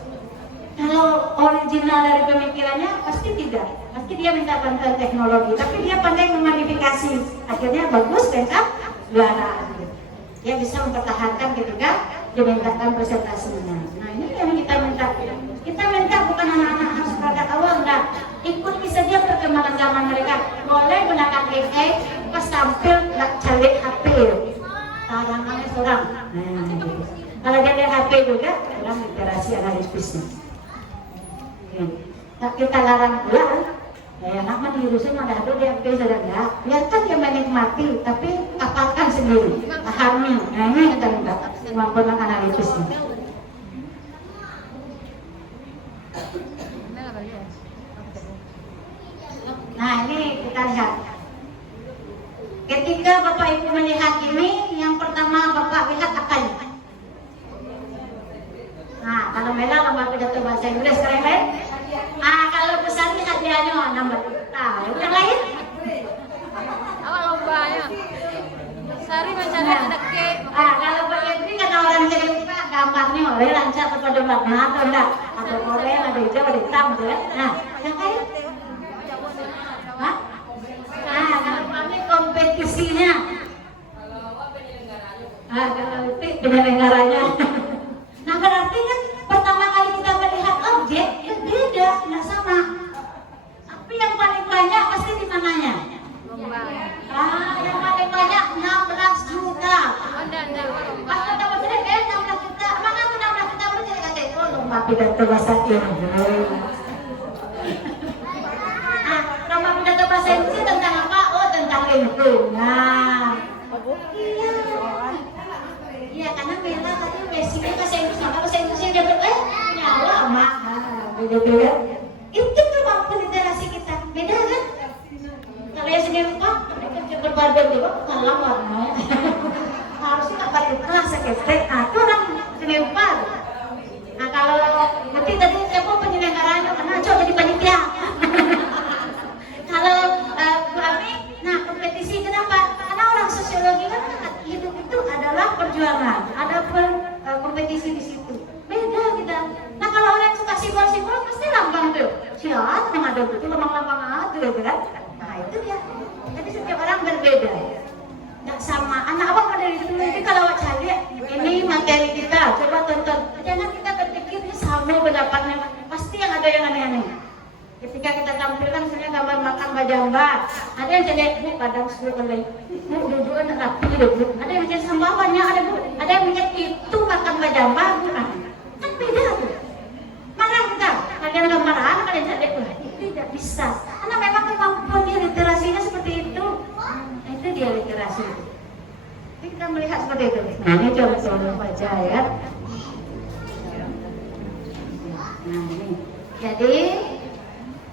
Kalau original dari pemikirannya pasti tidak, pasti dia minta bantuan teknologi, tapi dia pandai memodifikasi, akhirnya bagus lengkap juara. Dia bisa mempertahankan ketika dimintakan presentasinya. Nah ini yang kita minta. Kita minta bukan anak-anak harus produk awal, enggak. Ikuti saja perkembangan zaman mereka. Boleh gunakan AI, pas tampil nggak cari HP. Tayangannya seorang. Nah, gitu. Kalau dia lihat HP juga, kurang literasi analisisnya. Tak kita larang pula. Ya, anak mah diurusin ada di HP saja enggak. Biarkan dia menikmati, tapi apalkan sendiri, pahami. Nah ini kita minta kemampuan analisisnya. Nah ini kita lihat. Ketika Bapak Ibu melihat ini, yang pertama Bapak lihat apanya? Nah kalau Mela lomba pidato bahasa Inggris keren kan? Kalau besar ini hadiahnya nambah. Nah yang lain? Awak lomba ya. Sari macamnya ada ke. Kalau Pak Yedri kata orang cerita gambarnya oleh lancar kepada mana atau enggak? Atau Korea, ada hijau, ada hitam gitu ya. Nah, yang kayak hah? Kalau kami kompetisinya. Kalau itu penyelenggaranya. Nah, berarti kan pertama kali kita melihat objek ya beda, nggak sama. Tapi yang paling banyak pasti di mananya? Yang paling banyak 16 juta. Pas kita bercerita 16 juta, mana 16 juta bercerita kata itu lomba pidato bahasa Inggris. Lomba pidato bahasa Inggris tentang apa? Oh, tentang lingkungan. Iya, karena Bella tadi basicnya bahasa Inggris, maka bahasa Inggrisnya dia nyala mak. Begitu ya. Itu kemampuan literasi kita, beda kan? Kalau yang sendiri Pak, mereka berbadan juga kalah warnanya. Harusnya tak pakai kelas seketek. Nah, itu orang sendiri Pak. Nah, kalau nanti tadi apa penyelenggaranya, karena coba jadi panitia. Kalau kami, nah kompetisi kenapa? Karena orang sosiologi kan hidup itu adalah perjuangan. Ada kompetisi di situ. Beda kita. Nah, kalau orang suka simbol-simbol pasti lambang tuh. Siapa yang ada itu lambang-lambang aja gitu kan? Nah, itu dia. Jadi setiap orang berbeda. Nggak sama. Anak apa pada itu nanti kalau cari ini materi kita, coba tonton. Jangan kita berpikir ini sama pendapatnya. Pasti yang ada yang aneh-aneh. Ketika kita tampilkan misalnya gambar makan bajamba, ada yang jadi bu padang suruh oleh bu duduk rapi bu. Ada yang jadi sambawannya, ada yang mikir itu makan bajamba bukan. Kan beda tuh. Marah kita, kalian gambaran, kalian jadi tidak bisa. Karena memang kemampuan dia literasinya seperti itu. Nah, itu dia literasi. Jadi kita melihat seperti itu. Nah, ini contoh baca ya. Nah, ini. Jadi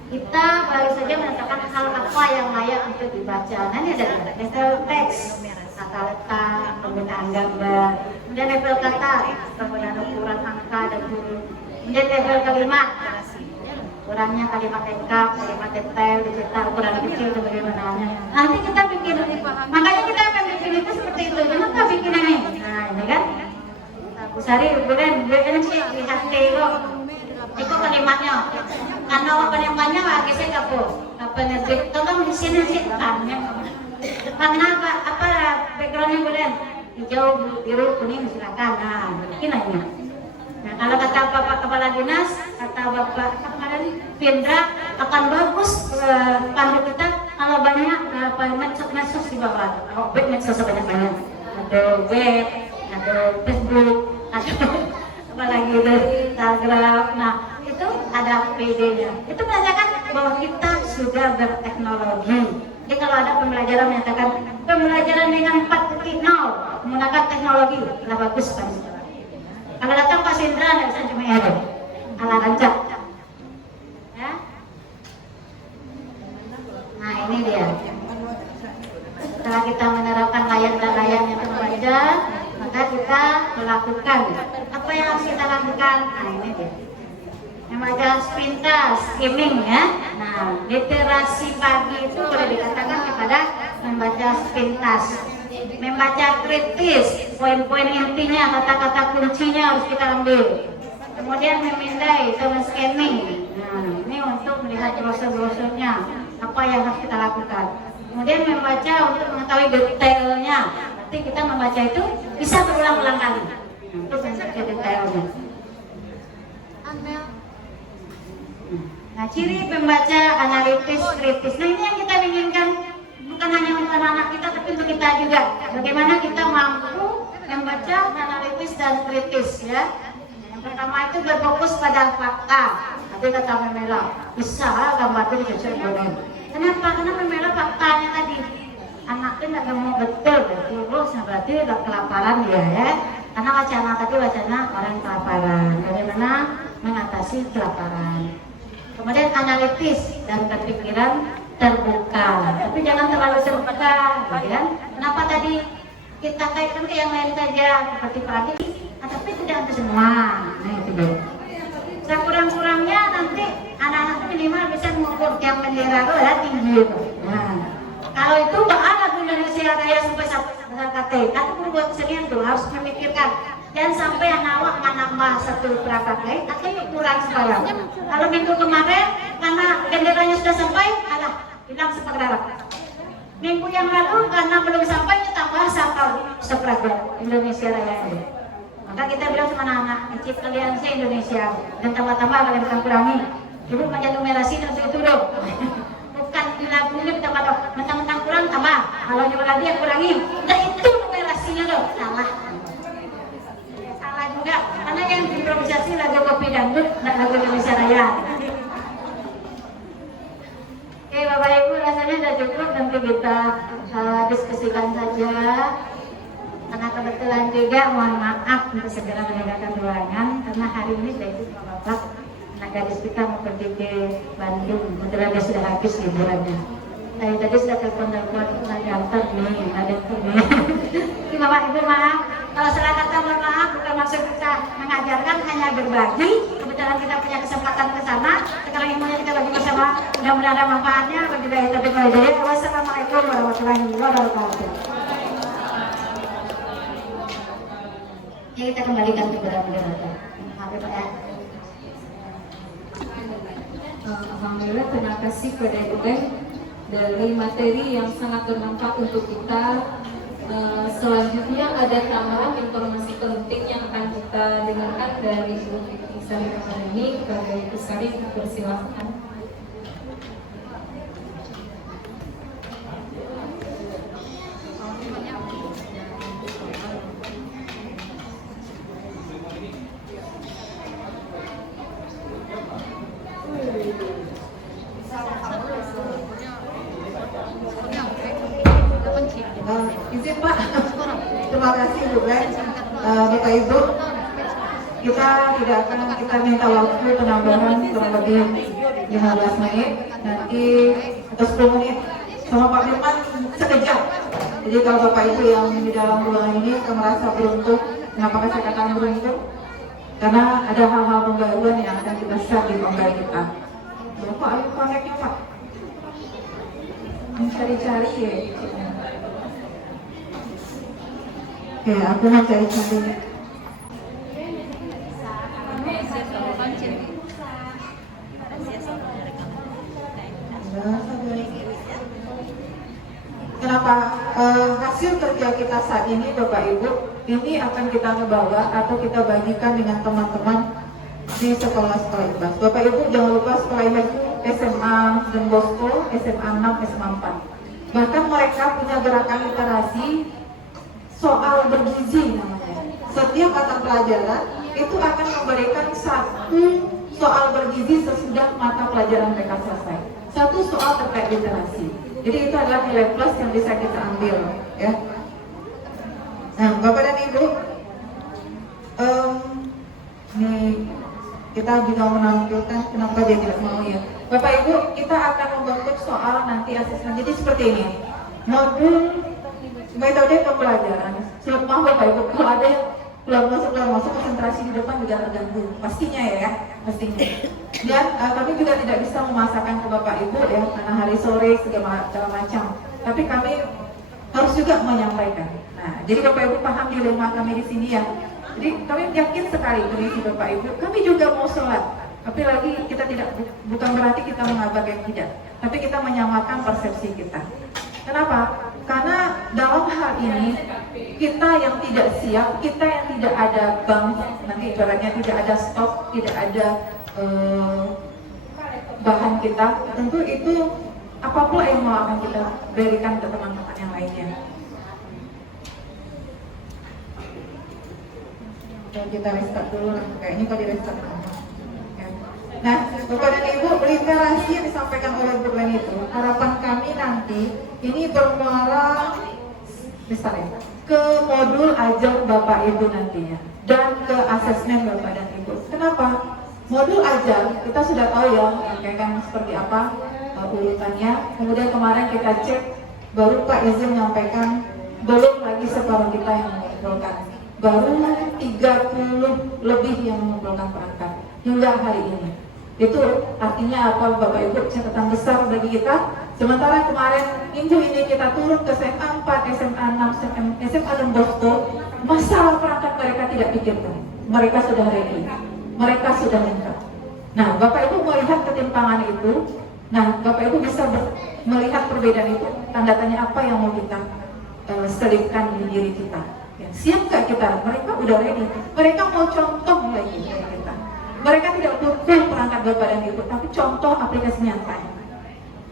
kita baru saja menetapkan hal apa yang layak untuk dibaca. Nah, ini ada level teks, kata letak, penggunaan gambar, kemudian level kata, penggunaan ukuran angka dan huruf. Kemudian level kalimat, kurangnya kalimat lengkap, kalimat detail, digital, ukuran kecil dan bagaimananya. Nanti kita bikin, makanya kita akan bikin itu seperti itu. Kenapa bikin ini? Nah, ini kan. Bu Sari, bukan, ini sih lihat kok. Itu kalimatnya. Karena apa-apanya lagi saya kapur. Apa nanti tolong di sini sih tanya. Karena apa backgroundnya boleh hijau, biru, kuning silakan. Nah, bikin aja. Nah, kalau kata Bapak Kepala Dinas, kata Bapak Pindra akan bagus pandu kita kalau banyak medsos di bawah. Medsos sebanyak-banyak. Ada web, ada Facebook, ada apalagi itu Instagram. Nah, itu ada PD-nya. Itu menandakan bahwa kita sudah berteknologi. Jadi kalau ada pembelajaran menyatakan pembelajaran dengan 4.0 menggunakan teknologi, lah bagus Pak. Kalau datang Pak Sindra nggak bisa cuma ada ala rancak. Ya. Nah, ini dia. Setelah kita menerapkan layar dan layarnya terbaca, maka kita melakukan apa yang harus kita lakukan. Nah, ini dia. Membaca sepintas, skimming ya. Nah, literasi pagi itu boleh dikatakan kepada membaca sepintas, membaca kritis, poin-poin intinya, kata-kata kuncinya harus kita ambil. Kemudian memindai atau scanning. Nah, ini untuk melihat brosur-brosurnya, apa yang harus kita lakukan. Kemudian membaca untuk mengetahui detailnya. Nanti kita membaca itu bisa berulang-ulang kali. Untuk membaca detailnya. Nah, ciri pembaca analitis kritis. Nah, ini yang kita inginkan bukan hanya untuk anak-anak kita, tapi untuk kita juga. Bagaimana kita mampu membaca analitis dan kritis ya. Yang pertama itu berfokus pada fakta. Tadi kata Memela, bisa gambar itu dicocok boleh. Kenapa? Karena Memela faktanya tadi anak itu nggak mau betul, berarti udah kelaparan dia ya. Karena wacana tadi wacana orang kelaparan. Bagaimana mengatasi kelaparan? Kemudian analitis dan berpikiran terbuka, tapi jangan terlalu terbuka, kan? Kenapa tadi kita kaitkan ke yang lain saja seperti pagi, tapi tidak untuk semua. Nah, itu dia. Sekurang-kurangnya nanti anak-anak itu minimal bisa mengukur yang bendera itu ya tinggi. Nah, kalau itu bahkan lagu Indonesia Raya sampai KTP praktek atau berbuat kesenian tuh harus memikirkan. Jangan sampai yang awak nambah satu praktek atau yang kurang sekarang. Kalau minggu kemarin karena benderanya sudah sampai, alah hilang sepadan. Minggu yang lalu karena belum sampai tambah sepadan Indonesia Raya ini. Maka kita bilang sama anak-anak, cip kalian se Indonesia dan tambah-tambah kalian akan kurangi. Dulu macam numerasi dan itu dong. Bukan lagunya tambah dong, mentang-mentang kurang tambah. Kalau nyoba lagi yang kurangi, nah itu numerasinya dong. Salah juga, karena yang improvisasi lagu kopi dangdut, lagu Indonesia Raya. Oke Bapak Ibu, rasanya sudah cukup, nanti kita diskusikan saja. Karena kebetulan juga mohon maaf untuk segera meninggalkan ruangan karena hari ini sudah ikut sama Bapak anak gadis kita mau pergi ke Bandung. Kebetulan dia sudah habis liburannya. Saya tadi sudah telepon lagi antar nih, ada ini. Bapak Ibu maaf, kalau salah kata mohon maaf, bukan maksud kita mengajarkan, hanya berbagi. Kebetulan kita punya kesempatan ke sana. Sekarang ilmunya kita bagi bersama, mudah-mudahan ada manfaatnya. Wabillahi taufiq wal hidayah. Wassalamualaikum warahmatullahi wabarakatuh. Ya, kita kembalikan kepada moderator. Maaf ya Pak ya. Alhamdulillah, terima kasih kepada Ibu Teh dari materi yang sangat bermanfaat untuk kita. Selanjutnya ada tambahan informasi penting yang akan kita dengarkan dari Ibu Vicky Sari ini. Kepada Ibu Sari, persilahkan. Izin Pak, terima kasih Bu Ben. Bapak Ibu, kita tidak akan kita minta waktu penambahan kurang lebih 15 menit, nanti atau 10 menit sama Pak Firman sekejap. Jadi kalau Bapak Ibu yang di dalam ruangan ini akan merasa beruntung, kenapa saya katakan beruntung? Karena ada hal-hal pembaruan yang akan kita share di pembaru kita. Bapak, ayo koneknya Pak. Mencari-cari ya. Oke, aku mau cari-cari. Kenapa hasil kerja kita saat ini Bapak Ibu ini akan kita ngebawa atau kita bagikan dengan teman-teman di sekolah-sekolah Ikhlas. Bapak Ibu jangan lupa sekolah Ikhlas SMA dan Bosco, SMA 6, SMA 4. Bahkan mereka punya gerakan literasi soal bergizi namanya. Setiap mata pelajaran itu akan memberikan satu soal bergizi sesudah mata pelajaran mereka selesai. Satu soal terkait literasi. Jadi itu adalah nilai plus yang bisa kita ambil, ya. Nah, Bapak dan Ibu, nih kita juga menampilkan kenapa dia tidak mau ya. Bapak Ibu, kita akan membentuk soal nanti asesmen. Jadi seperti ini, modul metode pembelajaran. Maaf Bapak Ibu, kalau ada yang keluar masuk konsentrasi di depan juga terganggu, pastinya ya, pastinya. Dan kami juga tidak bisa memasakkan ke Bapak Ibu ya, karena hari sore segala macam. Tapi kami harus juga menyampaikan. Nah, jadi Bapak Ibu paham dilema kami di sini ya. Jadi kami yakin sekali kondisi Bapak Ibu. Kami juga mau sholat, tapi lagi kita tidak, bukan berarti kita mengabarkan tidak, tapi kita menyamakan persepsi kita. Kenapa? Karena dalam hal ini kita yang tidak siap, kita yang tidak ada bank, nanti ibaratnya tidak ada stok, tidak ada bahan kita, tentu itu apapun yang mau akan kita berikan ke teman-teman yang lainnya. Kita restart dulu lah, kayaknya kalau di restart. Nah, Bapak dan Ibu, literasi yang disampaikan oleh Bu Ben itu, harapan kami nanti ini bermuara misalnya ke modul ajar Bapak Ibu nantinya dan ke asesmen Bapak dan Ibu. Kenapa? Modul ajar kita sudah tahu ya, rangkaian seperti apa urutannya. Kemudian kemarin kita cek, baru Pak izin menyampaikan belum lagi separuh kita yang mengumpulkan, baru 30 lebih yang mengumpulkan perangkat hingga hari ini. Itu artinya apa Bapak Ibu, catatan besar bagi kita. Sementara kemarin minggu ini kita turun ke SMA 4, SMA SMA dan Bosco, masalah perangkat mereka tidak pikirkan. Mereka sudah ready, mereka sudah lengkap. Nah, Bapak Ibu melihat ketimpangan itu, nah Bapak Ibu bisa melihat perbedaan itu, tanda tanya apa yang mau kita selipkan di diri kita. Ya, siap gak kita? Mereka udah ready, mereka mau contoh lagi dari kita. Mereka tidak butuh perangkat Bapak dan Ibu, tapi contoh aplikasi nyata.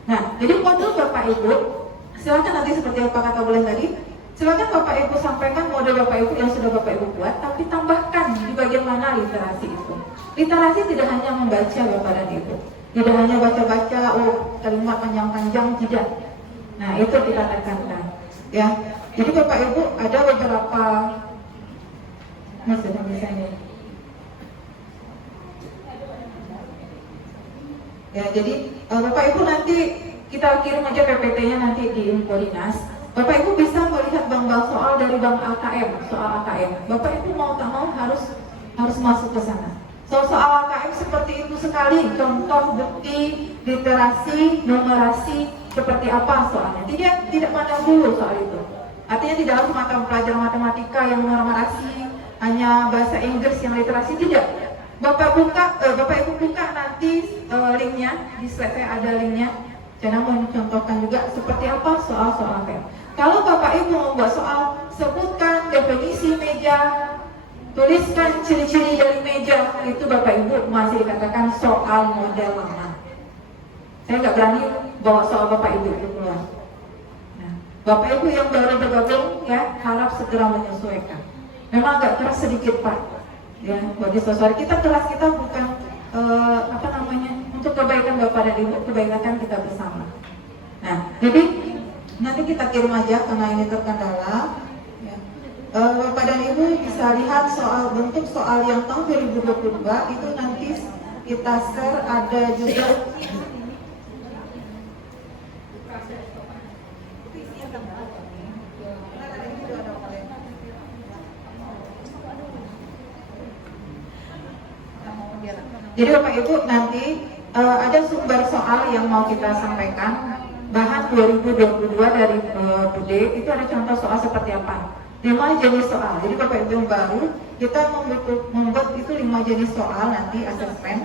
Nah, jadi modul Bapak Ibu, silakan nanti seperti apa kata Bulan tadi, silakan Bapak Ibu sampaikan model Bapak Ibu yang sudah Bapak Ibu buat, tapi tambahkan di bagian mana literasi itu. Literasi tidak hanya membaca Bapak dan Ibu, tidak hanya baca-baca, kalimat panjang-panjang, tidak. Nah, itu kita tekankan, ya. Jadi Bapak Ibu ada beberapa, misalnya. Ya, jadi Bapak Ibu nanti kita kirim aja PPT-nya nanti di Info Dinas. Bapak Ibu bisa melihat bank soal dari bank AKM, soal AKM. Bapak Ibu mau tak mau harus masuk ke sana. Soal AKM seperti itu sekali, contoh bukti, literasi, numerasi, seperti apa soalnya. Tidak pandang dulu soal itu. Artinya tidak harus mata pelajaran matematika yang numerasi, hanya bahasa Inggris yang literasi, tidak. Bapak Ibu buka nanti linknya, di slide saya ada linknya. Saya mau mencontohkan juga seperti apa soal-soal AKM. Kalau Bapak Ibu membuat soal, sebutkan definisi meja, tuliskan ciri-ciri dari meja, itu Bapak Ibu masih dikatakan soal model lama. Saya nggak berani bawa soal Bapak Ibu itu keluar. Nah, Bapak Ibu yang baru bergabung, ya harap segera menyesuaikan. Memang agak keras sedikit Pak, ya bagi saudara kita kelas kita bukan untuk kebaikan Bapak dan Ibu, kebaikan kita bersama. Nah, jadi nanti kita kirim aja karena ini terkendala. Ya. Bapak dan Ibu bisa lihat soal bentuk soal yang tahun 2022 itu nanti kita share, ada juga jadi Bapak Ibu nanti ada sumber soal yang mau kita sampaikan, bahan 2022 dari Bude, itu ada contoh soal seperti apa, 5 jenis soal. Jadi Bapak Ibu yang baru, kita membuat itu 5 jenis soal nanti asesmen.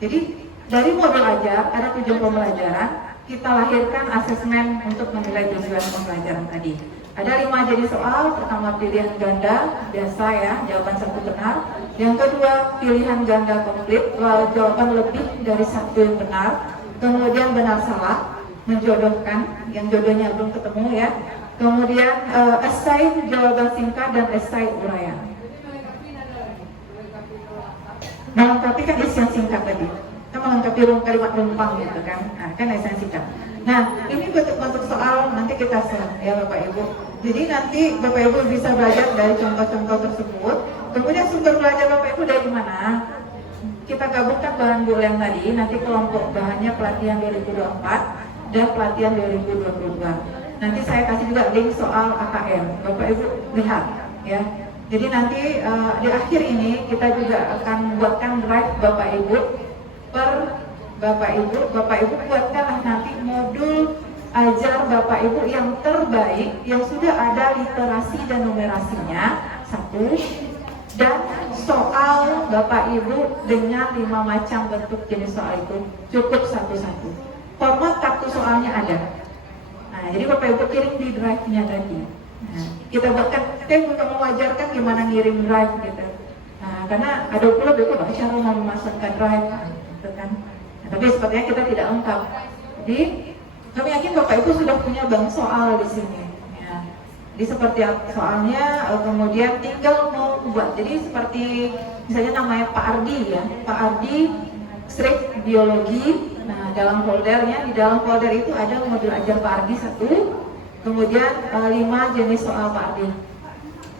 Jadi dari modul ajar, ada tujuan pembelajaran, kita lahirkan asesmen untuk menilai tujuan pembelajaran tadi. Ada 5 jenis soal. Pertama pilihan ganda, biasa ya, jawaban 1 benar. Yang kedua pilihan ganda komplit, jawaban lebih dari 1 yang benar. Kemudian benar salah, menjodohkan, yang jodohnya belum ketemu ya. Kemudian esai jawaban singkat dan esai uraian. Melengkapi kan isi yang singkat tadi. Kita melengkapi kalimat rumpang gitu kan. Nah, kan esai singkat. Nah, ini bentuk-bentuk soal nanti kita share ya Bapak Ibu. Jadi nanti Bapak Ibu bisa belajar dari contoh-contoh tersebut. Kemudian sumber belajar Bapak Ibu dari mana? Kita gabungkan bahan Bu Len tadi. Nanti kelompok bahannya pelatihan 2024 dan pelatihan 2022. Nanti saya kasih juga link soal AKM. Bapak Ibu lihat ya. Jadi nanti di akhir ini kita juga akan buatkan drive Bapak Ibu per Bapak Ibu buatkanlah nanti modul ajar Bapak Ibu yang terbaik, yang sudah ada literasi dan numerasinya 1, dan soal Bapak Ibu dengan 5 macam bentuk jenis soal itu cukup 1-1. Format kartu soalnya ada. Nah, jadi Bapak Ibu kirim di drive-nya tadi. Nah, kita buatkan, saya juga mewajarkan gimana ngirim drive gitu. Nah, karena ada pula Bapak cara mau memasukkan drive, gitu kan. Tapi sepertinya kita tidak lengkap. Jadi kami yakin Bapak Ibu sudah punya bank soal di sini. Ya. Jadi seperti soalnya, kemudian tinggal mau buat. Jadi seperti misalnya namanya Pak Ardi ya, Pak Ardi strip biologi. Nah dalam foldernya, di dalam folder itu ada modul ajar Pak Ardi 1, kemudian 5 jenis soal Pak Ardi.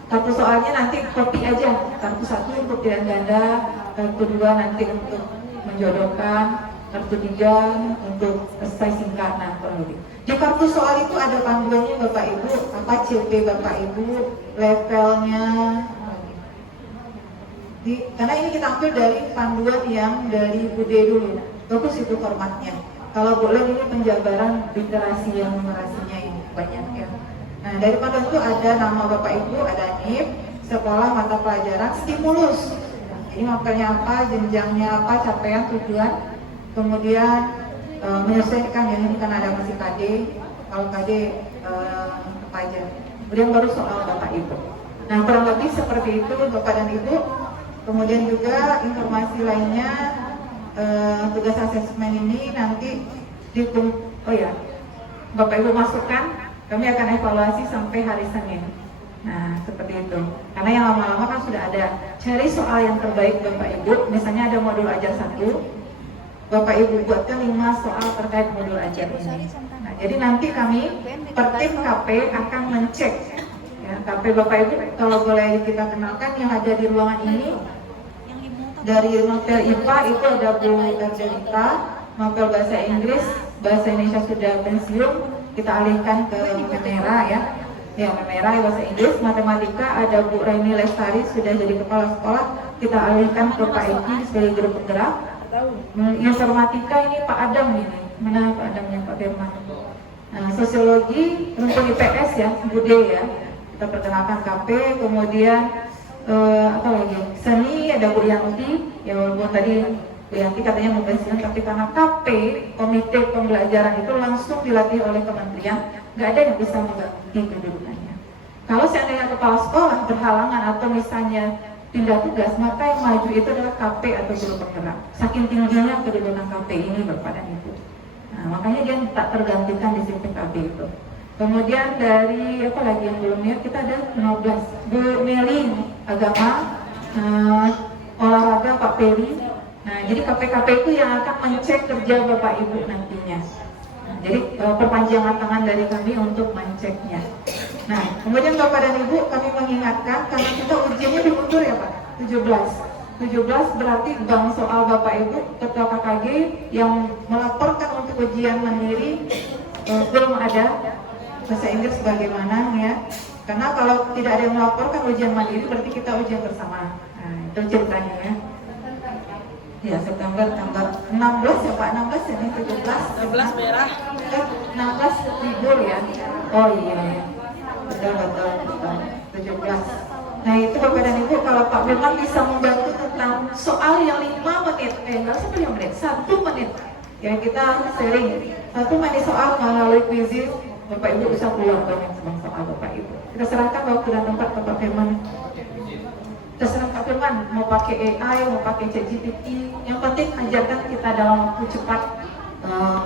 Kartu soalnya nanti copy aja, kartu 1 untuk pilihan ganda, kartu 2 nanti untuk menjodohkan, kartu 3 untuk esai singkat. Nah, kurang lebih. Di kartu soal itu ada panduannya Bapak Ibu, apa CP Bapak Ibu, levelnya. Karena ini kita ambil dari panduan yang dari Bude dulu. Bagus itu formatnya. Kalau boleh ini penjabaran literasi yang numerasinya ini banyak ya. Nah, dari panduan itu ada nama Bapak Ibu, ada NIP, sekolah, mata pelajaran, stimulus. Jadi mapelnya apa, jenjangnya apa, capaian, tujuan, kemudian menyesuaikan, ya ini kan ada masih KD, kalau KD apa aja. Kemudian baru soal Bapak Ibu. Nah, kurang lebih seperti itu Bapak dan Ibu. Kemudian juga informasi lainnya, tugas asesmen ini nanti Bapak Ibu masukkan, kami akan evaluasi sampai hari Senin. Nah, seperti itu. Karena yang lama-lama kan sudah ada. Cari soal yang terbaik Bapak Ibu. Misalnya ada modul ajar 1, Bapak Ibu buatkan 5 soal terkait modul ajar ini. Nah, jadi nanti kami per tim KP akan mencek. Ya, KP Bapak Ibu kalau boleh kita kenalkan yang ada di ruangan ini. Dari novel IPA itu ada Bu Erdelita, novel bahasa Inggris, bahasa Indonesia sudah pensiun, kita alihkan ke Memera ya. Ya, Memera bahasa Inggris, matematika ada Bu Raini Lestari sudah jadi kepala sekolah, kita alihkan ke Pak Eki sebagai guru penggerak. Informatika ini Pak Adam ini, mana Pak Adamnya Pak Firman. Nah, sosiologi rumpun IPS ya, Bude ya, kita perkenalkan KP, kemudian apa lagi? Seni ada Bu Yanti, ya walaupun tadi Bu Yanti katanya mau pensiun, tapi karena KP, komite pembelajaran itu langsung dilatih oleh kementerian, nggak ada yang bisa mengganti kedudukannya. Kalau seandainya kepala sekolah berhalangan atau misalnya pindah tugas, maka yang maju itu adalah KP atau guru penggerak. Saking tingginya kedudukan KP ini Bapak dan Ibu. Nah, makanya dia tak tergantikan di sistem KB itu. Kemudian dari apa lagi yang belum ya, kita ada 15 Bu Meli agama, olahraga Pak Peri. Nah, jadi KPKP itu yang akan mencek kerja Bapak Ibu nantinya. Nah, jadi perpanjangan tangan dari kami untuk menceknya. Nah, kemudian Bapak dan Ibu kami mengingatkan karena kita ujiannya dimundur ya Pak, 17 berarti bank soal Bapak Ibu ketua KKG yang melaporkan untuk ujian mandiri belum ada. Bahasa Inggris bagaimana ya? Karena kalau tidak ada yang melaporkan ujian mandiri berarti kita ujian bersama. Nah, itu ceritanya ya. Ya, September tanggal 16 ya Pak, 16 ya, 17 merah. 16 libur ya. Oh iya. Betul. 17. Nah, itu Bapak dan Ibu kalau Pak Firman bisa membantu tentang soal yang 5 menit. Enggak usah 5 menit, 1 menit. Ya, kita sharing. 1 menit soal melalui quizzes. Bapak Ibu bisa keluar banyak soal Bapak Ibu. Kita serahkan waktu dan tempat ke Pak Firman. Terserah Pak Firman, mau pakai AI, mau pakai ChatGPT. Yang penting ajarkan kita dalam waktu cepat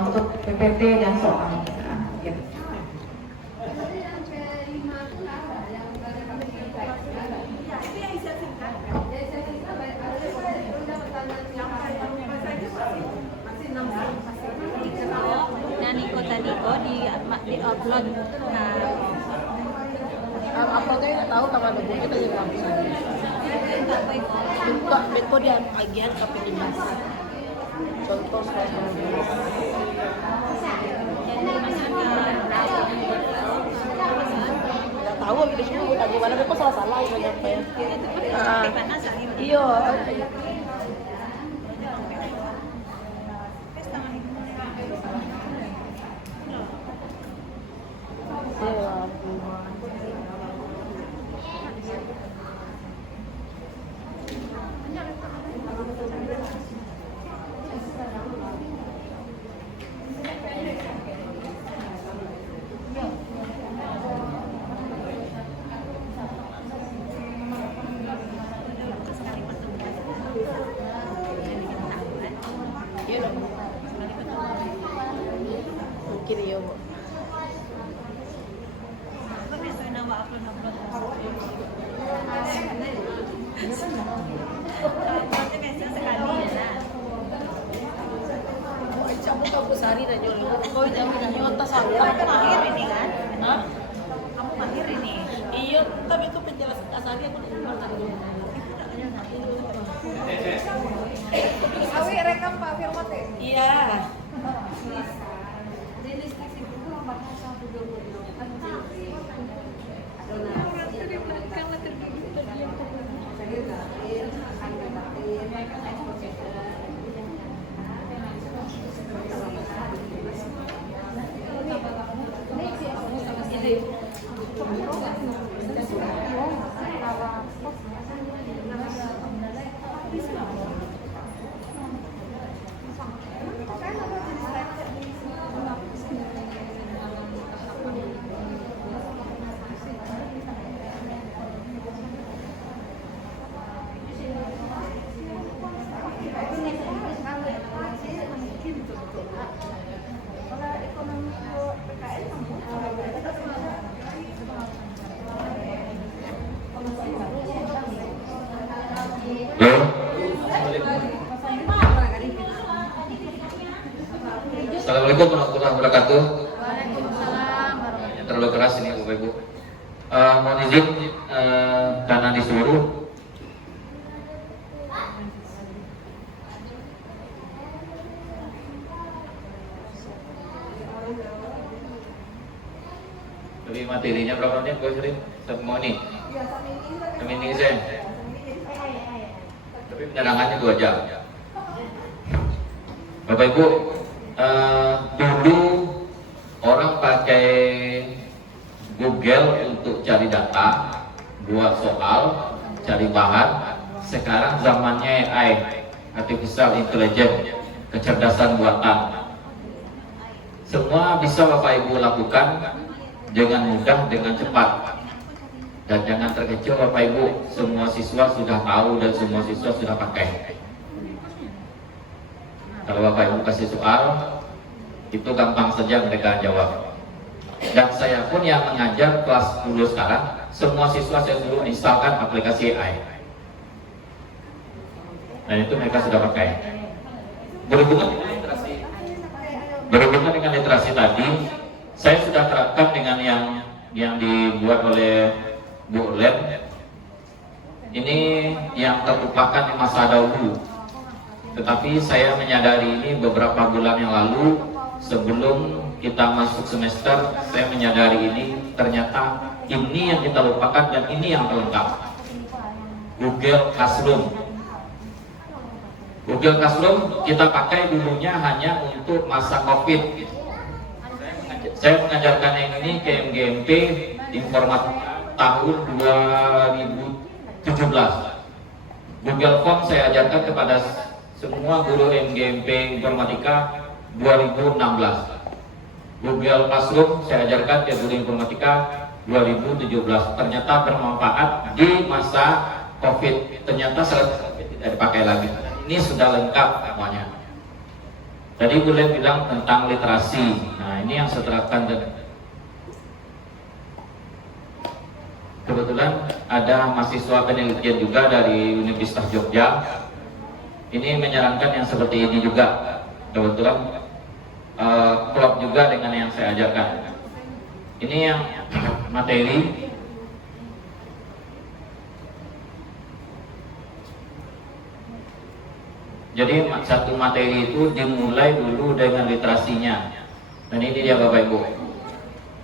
untuk PPT dan soal. Nah, gitu. Niko di upload. Uploadnya nggak tahu sama dulu kita jadi langsung. Buka Beko dia bagian KP15. Contoh soal nggak tahu gitu semua udah gimana Beko salah udah nyampe. Iya. Mungkin ya Bu. Kamu sehari dan jual kau jauh dan nyontas aku kan mahir ini kan? Hah? Kamu mahir ini? Iya, tapi itu penjelasan kasarnya aku udah tadi. Awi rekam Pak Firman deh. Iya. Assalamualaikum warahmatullahi wabarakatuh. Terlalu keras ini Bapak Ibu. Mohon izin karena disuruh. Jadi materinya berapa menit Gue sering? Mau nih? Ini saya. Tapi penerangannya 2 jam. Bapak Ibu, dulu orang pakai Google untuk cari data, buat soal, cari bahan. Sekarang zamannya AI, Artificial Intelligence, kecerdasan buatan. Semua bisa Bapak Ibu lakukan dengan mudah, dengan cepat. Dan jangan terkejut Bapak Ibu, semua siswa sudah tahu dan semua siswa sudah pakai. Kalau Bapak Ibu kasih soal, itu gampang saja mereka jawab. Dan saya pun yang mengajar kelas 10 sekarang, semua siswa saya suruh instalkan aplikasi AI. Dan itu mereka sudah pakai. Berhubungan dengan literasi tadi, saya sudah terapkan dengan yang dibuat oleh Bu Len. Ini yang terlupakan di masa dahulu. Tetapi saya menyadari ini beberapa bulan yang lalu, sebelum kita masuk semester, saya menyadari ini ternyata ini yang kita lupakan dan ini yang terlengkap. Google Classroom. Google Classroom kita pakai dulunya hanya untuk masa COVID. Saya mengajarkan yang ini KMGMP Informatika tahun 2017. Google Form saya ajarkan kepada semua guru MGMP Informatika 2016. Google Classroom saya ajarkan ke guru Informatika 2017. Ternyata bermanfaat di masa COVID. Ternyata selesai COVID tidak dipakai lagi. Ini sudah lengkap semuanya. Tadi boleh bilang tentang literasi. Nah, ini yang saya terapkan. Kebetulan ada mahasiswa penelitian juga dari Universitas Jogja. Ini menyarankan yang seperti ini juga. Kebetulan klop juga dengan yang saya ajarkan. Ini yang materi. Jadi satu materi itu dimulai dulu dengan literasinya. Dan ini dia Bapak Ibu.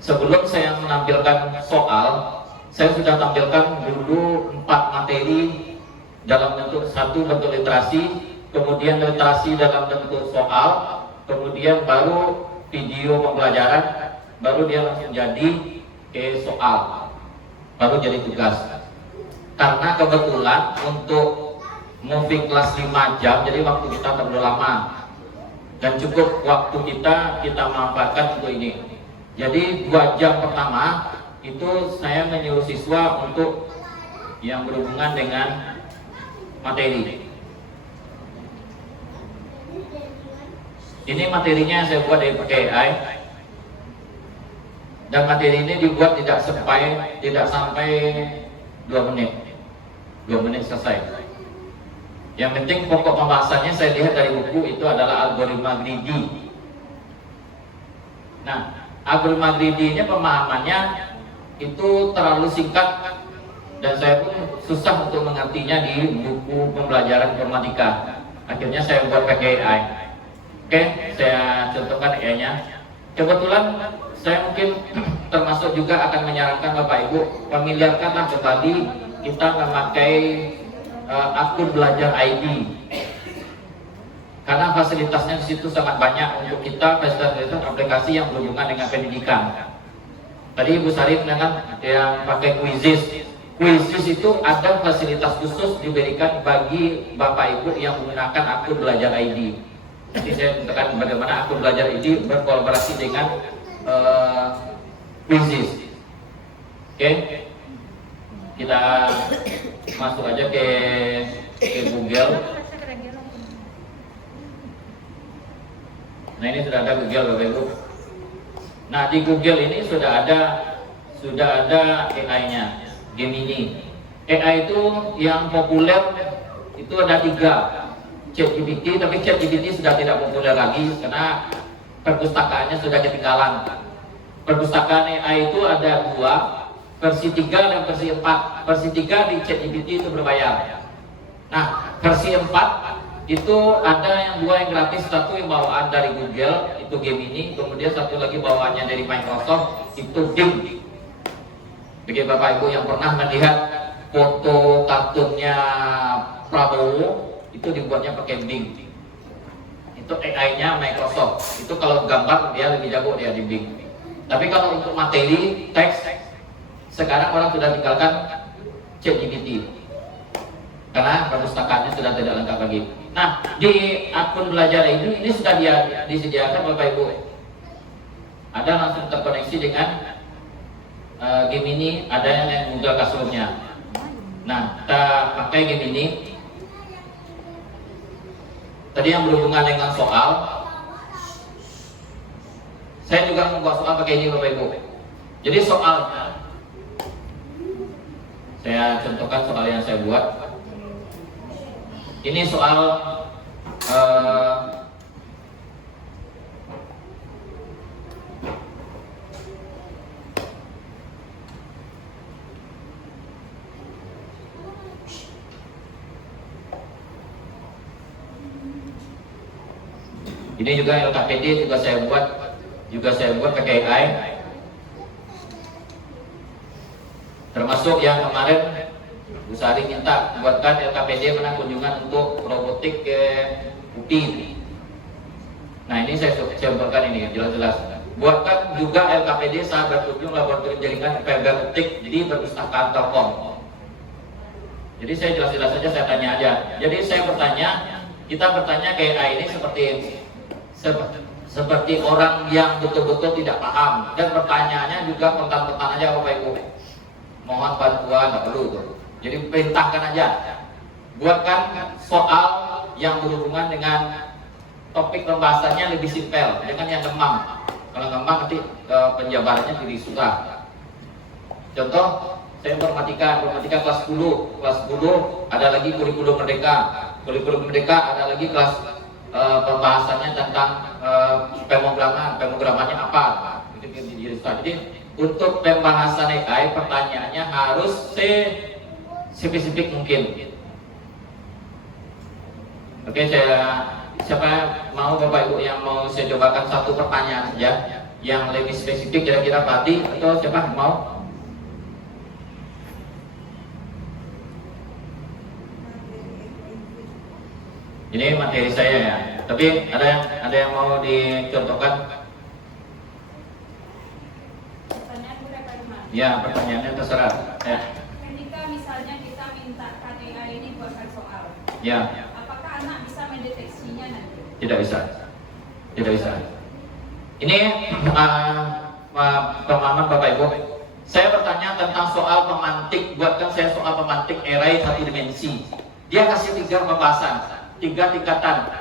Sebelum saya menampilkan soal, saya sudah tampilkan dulu 4 materi dalam bentuk satu bentuk literasi, kemudian literasi dalam bentuk soal, kemudian baru video pembelajaran, baru dia langsung jadi ke soal, baru jadi tugas. Karena kebetulan untuk moving kelas 5 jam, jadi waktu kita terlalu lama dan cukup waktu kita manfaatkan untuk ini. Jadi 2 jam pertama itu saya menyuruh siswa untuk yang berhubungan dengan materi. Ini materinya saya buat dari pakai AI, dan materi ini dibuat tidak sampai 2 menit. 2 menit selesai. Yang penting pokok pembahasannya saya lihat dari buku itu adalah algoritma greedy. Nah, algoritma greedy-nya pemahamannya itu terlalu singkat dan saya pun susah untuk mengertinya di buku pembelajaran informatika. Akhirnya saya buat pakai AI. Oke, saya contohkan AI-nya. Kebetulan saya mungkin termasuk juga akan menyarankan Bapak Ibu familiarkanlah kembali kita memakai akun belajar ID, karena fasilitasnya di situ sangat banyak untuk kita fasilitas aplikasi yang berhubungan dengan pendidikan. Tadi Ibu Sarif kan yang pakai Quizizz. Quizizz itu ada fasilitas khusus diberikan bagi Bapak Ibu yang menggunakan akun Belajar ID. Jadi saya tekan bagaimana akun Belajar ID berkolaborasi dengan Quizizz. Oke, kita masuk aja ke Google. Nah ini sudah ada Google Bapak Ibu. Nah di Google ini sudah ada AI-nya, Gemini. AI itu yang populer itu ada 3, ChatGPT, tapi ChatGPT sudah tidak populer lagi karena perpustakaannya sudah ketinggalan. Perpustakaan AI itu ada 2, versi 3 dan versi 4. Versi 3 di ChatGPT itu berbayar. Nah versi 4 itu ada yang 2 yang gratis, satu yang bawaan dari Google itu Gemini, kemudian satu lagi bawaannya dari Microsoft itu Bing. Bagi Bapak Ibu yang pernah melihat foto kartunnya Prabowo itu dibuatnya pakai Bing. Itu AI-nya Microsoft. Itu kalau gambar dia lebih jago dia di Bing. Tapi kalau untuk materi teks sekarang orang sudah tinggalkan ChatGPT karena perpustakaannya sudah tidak lengkap lagi. Nah, di akun Belajar ini sudah disediakan Bapak Ibu. Ada langsung terkoneksi dengan Gemini, ada yang Google Classroom-nya. Nah, kita pakai Gemini. Tadi yang berhubungan dengan soal, saya juga membuat soal pakai ini Bapak Ibu. Jadi soalnya, saya contohkan soal yang saya buat. Ini soal ini juga LKPD juga saya buat pakai AI. Termasuk yang kemarin Bu Sari minta buatkan LKPD mana kunjungan untuk robotik ke UPI. Nah ini saya contohkan ini jelas-jelas. Buatkan juga LKPD saat berkunjung laboratorium jaringan fiber optik, jadi perpustakaan Telkom. Jadi saya jelas-jelas saja saya tanya aja. Jadi saya bertanya, kita bertanya ke AI ini seperti orang yang betul-betul tidak paham, dan pertanyaannya juga kontan-kontan aja Bapak Ibu. Mohon bantuan, nggak perlu tuh. Jadi perintahkan aja, buatkan soal yang berhubungan dengan topik pembahasannya lebih simpel, dengan yang gampang. Kalau gampang nanti penjabarannya jadi susah. Contoh, saya informatika kelas 10 ada lagi kurikulum merdeka, ada lagi kelas pembahasannya tentang pemrogramannya apa. Jadi untuk pembahasan AI pertanyaannya harus spesifik mungkin. Oke, siapa mau Bapak Ibu yang mau saya cobakan satu pertanyaan saja yang lebih spesifik kira-kira Pati atau siapa mau? Ini materi saya ya. Tapi ada yang mau dicontohkan? Ya, pertanyaannya terserah. Ya. Ketika misalnya kita minta AI ini buatkan soal, Ya. apakah anak bisa mendeteksinya nanti? Tidak bisa. Ini pemahaman Bapak Ibu. Saya bertanya tentang soal pemantik. Buatkan saya soal pemantik array 1 dimensi. Dia kasih 3 pembahasan, 3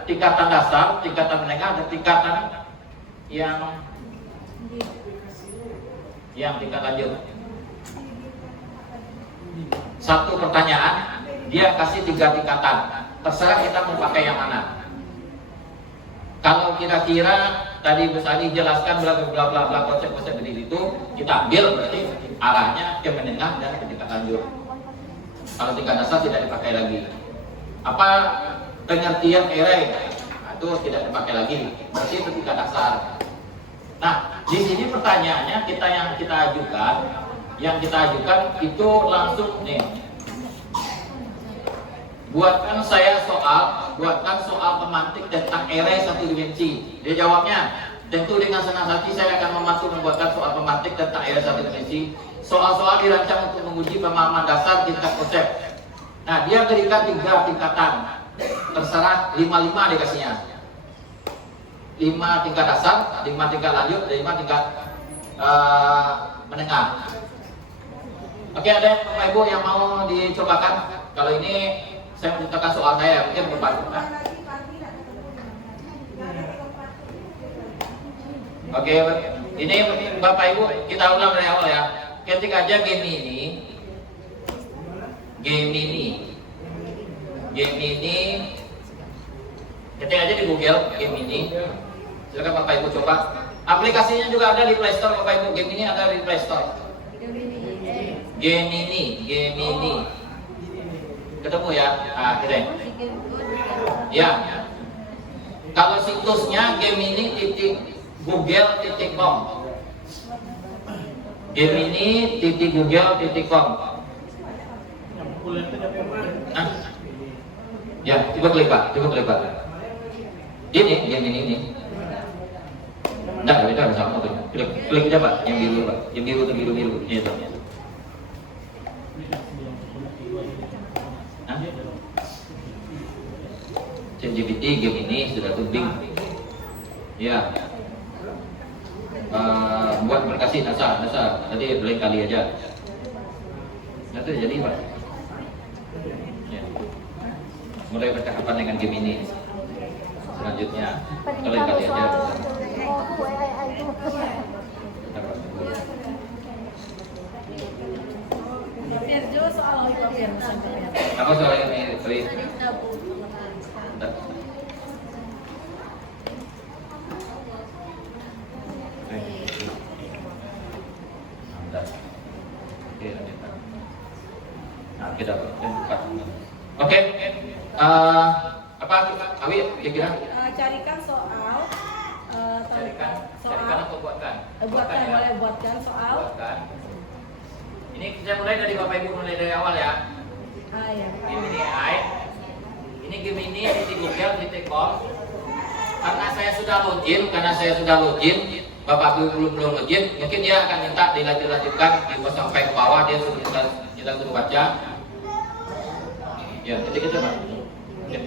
tingkatan dasar, tingkatan menengah, dan tingkatan yang tingkat lanjut. Satu pertanyaan dia kasih 3 tingkatan. Terserah kita mau pakai yang mana. Kalau kira-kira tadi Bu Sari jelaskan bla bla bla konsep-konsep itu, kita ambil berarti arahnya ke menengah dan ke tingkat lanjut. Kalau tingkat dasar tidak dipakai lagi. Apa pengertian array? Nah, itu tidak dipakai lagi. Berarti itu tingkat dasar. Nah, di sini pertanyaannya yang kita ajukan itu langsung nih. Buatkan soal pemantik tentang array 1 dimensi. Dia jawabnya Tentu dengan senang hati saya akan membantu membuatkan soal pemantik dan takyat satu Indonesia. Soal-soal dirancang untuk menguji pemahaman dasar tingkat konsep. Nah, dia berikan 3 tingkatan. Terserah 5 dikasihnya. 5 tingkat dasar, 5 tingkat lanjut, dan 5 tingkat menengah. Oke, ada Bapak Ibu yang mau dicobakan? Kalau ini saya menceritakan soal saya, mungkin berbantu. Oke, ini Bapak Ibu kita ulang dari awal ya. Ketik aja Gemini, ketik aja di Google Gemini. Silakan Bapak Ibu coba. Aplikasinya juga ada di Play Store Bapak Ibu. Gemini ada di Play Store. Gemini. Ketemu ya? Ah, keren. Ya. Kalau situsnya gemini.google.com. Gemini.google.com. Ya, coba klik Pak. Ini Gemini ini. Enggak, itu ada sama tuh. Klik aja Pak, yang biru Pak. Yang biru. Ini tuh. ChatGPT, Gemini sudah tumbing. Ya. Buat berkasih NASA. Nanti beli kali aja. Nanti jadi Pak. Ya. Mulai percakapan dengan Gemini. Selanjutnya, beli kali aja. Virjo soal Apa soal ini? Sorry. Nah, kita Oke. Apa Awi kira-kira? Carikan soal Carikan atau buatkan? buatkan soal. Ini kita mulai dari Bapak Ibu, mulai dari awal ya. Ya. Gemini AI. Ini Gemini di google.com. Karena saya sudah login, Bapak Ibu belum login, mungkin dia akan minta dilanjutkan sampai ke bawah, dia sudah kita suruh baca. Ya, ketik aja Pak. Ya,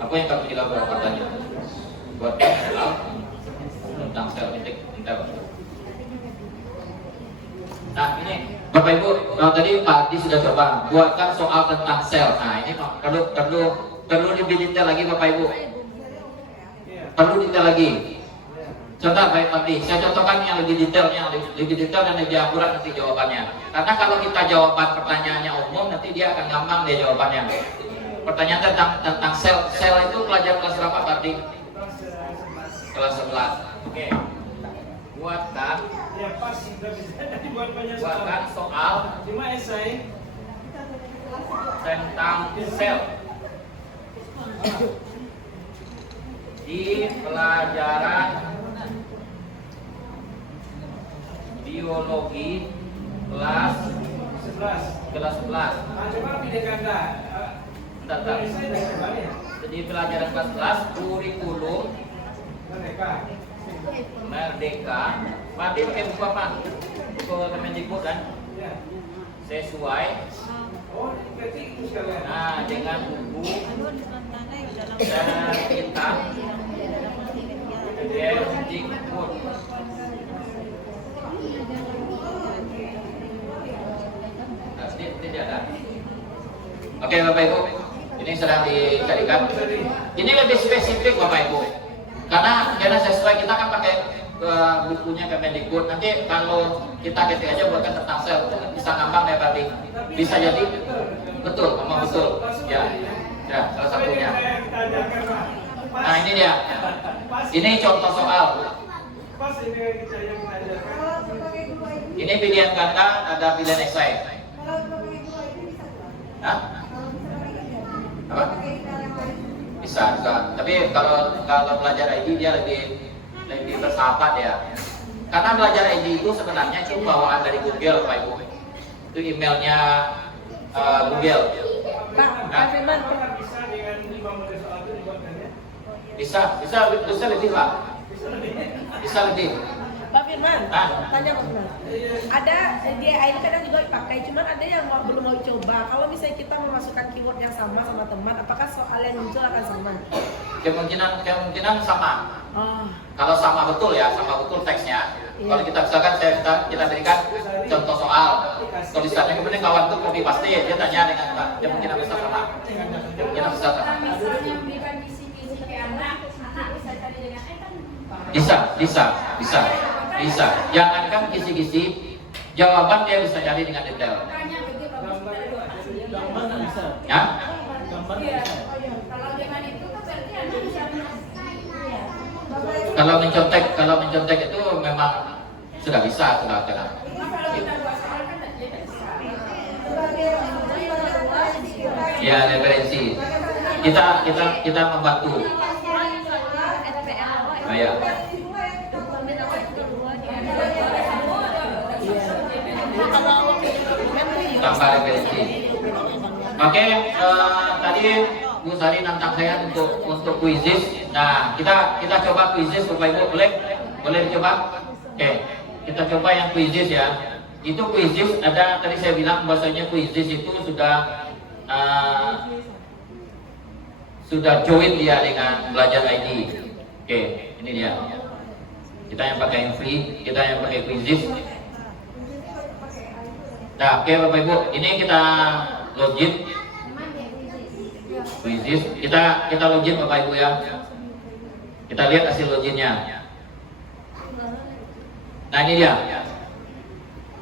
apa yang kamu dilakukan katanya? Buat soal tentang sel titik intel. Nah, ini Bapak Ibu, tadi Pak Adi sudah coba buatkan soal tentang sel. Nah, ini perlu lebih detail lagi Bapak Ibu. Perlu detail lagi. Contoh baik Pak Adi, saya contohkan yang lebih detail dan lebih akurat nanti jawabannya. Karena kalau kita jawaban pertanyaannya umum, nanti dia akan gampang dia jawabannya. Pertanyaan tentang sel itu pelajaran kelas berapa Pak Adi? Kelas 11. Oke. Buatkan soal tentang sel di pelajaran biologi kelas 11. Bentar. Jadi pelajaran kelas 11 kurikulum Merdeka. Mati pakai buku apa? Buku Kemendikbud kan? Sesuai. Nah, dengan buku dan kita Kemendikbud. Tidak ada. Oke Bapak Ibu, ini sedang dicarikan. Ini lebih spesifik Bapak Ibu. Karena sesuai kita kan pakai bukunya Kemendikbud. Nanti kalau kita ketik aja buatkan tentang sel, bisa gampang ya tadi. Bisa jadi betul, memang betul. Ya, salah satunya. Nah ini dia. Ini contoh soal. Ini pilihan kata, ada pilihan esai. Hah? Apa? Bisa. Tapi kalau belajar ID dia lebih bersahabat ya. Karena belajar ID itu sebenarnya itu bawaan dari Google Pak Ibu. Itu emailnya Google. Pak Firman, Bisa lebih Pak. Bisa lebih. Pak Firman, Ah. tanya Pak Firman. Ada DAI ini kadang juga dipakai, cuman ada yang belum mau coba. Kalau misalnya kita memasukkan keyword yang sama teman, apakah soal yang muncul akan sama? Kemungkinan sama. Oh. Kalau sama betul ya, sama betul teksnya. Iya. Kalau kita misalkan kita berikan contoh soal tulisannya, kemudian kawan tuh copy paste, dia tanya dengan Pak, kemungkinan besar sama. Kemungkinan besar sama. Kalau misalnya memberikan kisi-kisi ke anak bisa cari dengan kan Bisa. Jangankan kisi-kisi, jawaban dia bisa cari dengan detail. makanya begitu bagus. Gambar bisa. Ya? Gambar Iya. bisa. Kalau dengan itu kan berarti anak bisa Kalau mencontek itu memang sudah bisa. kalau kita buat soal kan tidak bisa. Ya, referensi. Kita membantu. Ya. Tambah referensi. Oke, tadi Bu Sari nantang saya untuk kuisis. Nah, kita coba kuisis Bapak Ibu, boleh dicoba? Oke, kita coba yang kuisis ya. Itu kuisis ada tadi saya bilang bahasanya kuisis itu sudah join dia dengan Belajar ID. Oke, ini dia. Kita yang pakai yang free, kita yang pakai kuisis. Nah, oke Bapak Ibu, ini kita login. Kuisis, kita login Bapak Ibu ya. Kita lihat hasil loginnya. Nah, ini dia.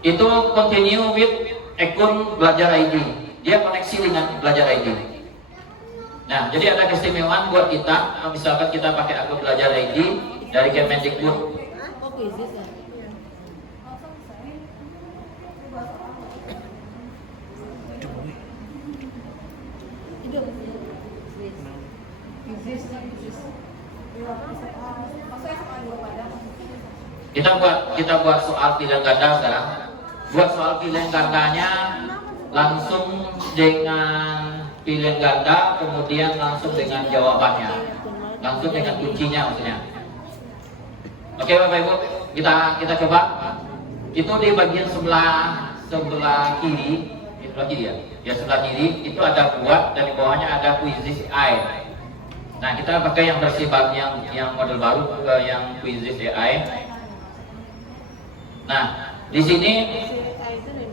Itu continue with akun Belajar ID. Dia koneksi dengan Belajar ID. Nah, jadi ada keistimewaan buat kita. Misalkan kita pakai akun Belajar ID dari Kemendikbud. Oh, kuisis ya? Kita buat soal pilihan ganda sekarang. Buat soal pilihan gandanya langsung dengan pilihan ganda, kemudian langsung dengan jawabannya, langsung dengan kuncinya maksudnya. Oke Bapak Ibu, kita coba. Itu di bagian sebelah kiri, ya sebelah kiri itu ada buat dan di bawahnya ada Quizzes AI. Nah, kita pakai yang versi yang model baru, yang Quizzes AI. Nah, di sini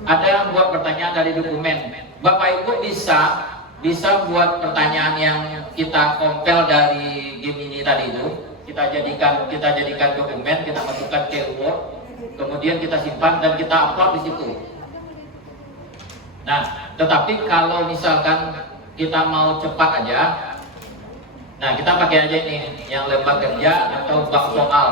ada yang buat pertanyaan dari dokumen. Bapak Ibu bisa buat pertanyaan yang kita compile dari game ini tadi itu. Kita jadikan dokumen, kita masukkan ke Word, kemudian kita simpan dan kita upload di situ. Nah, tetapi kalau misalkan kita mau cepat aja, nah kita pakai aja ini yang lembar kerja atau bank soal.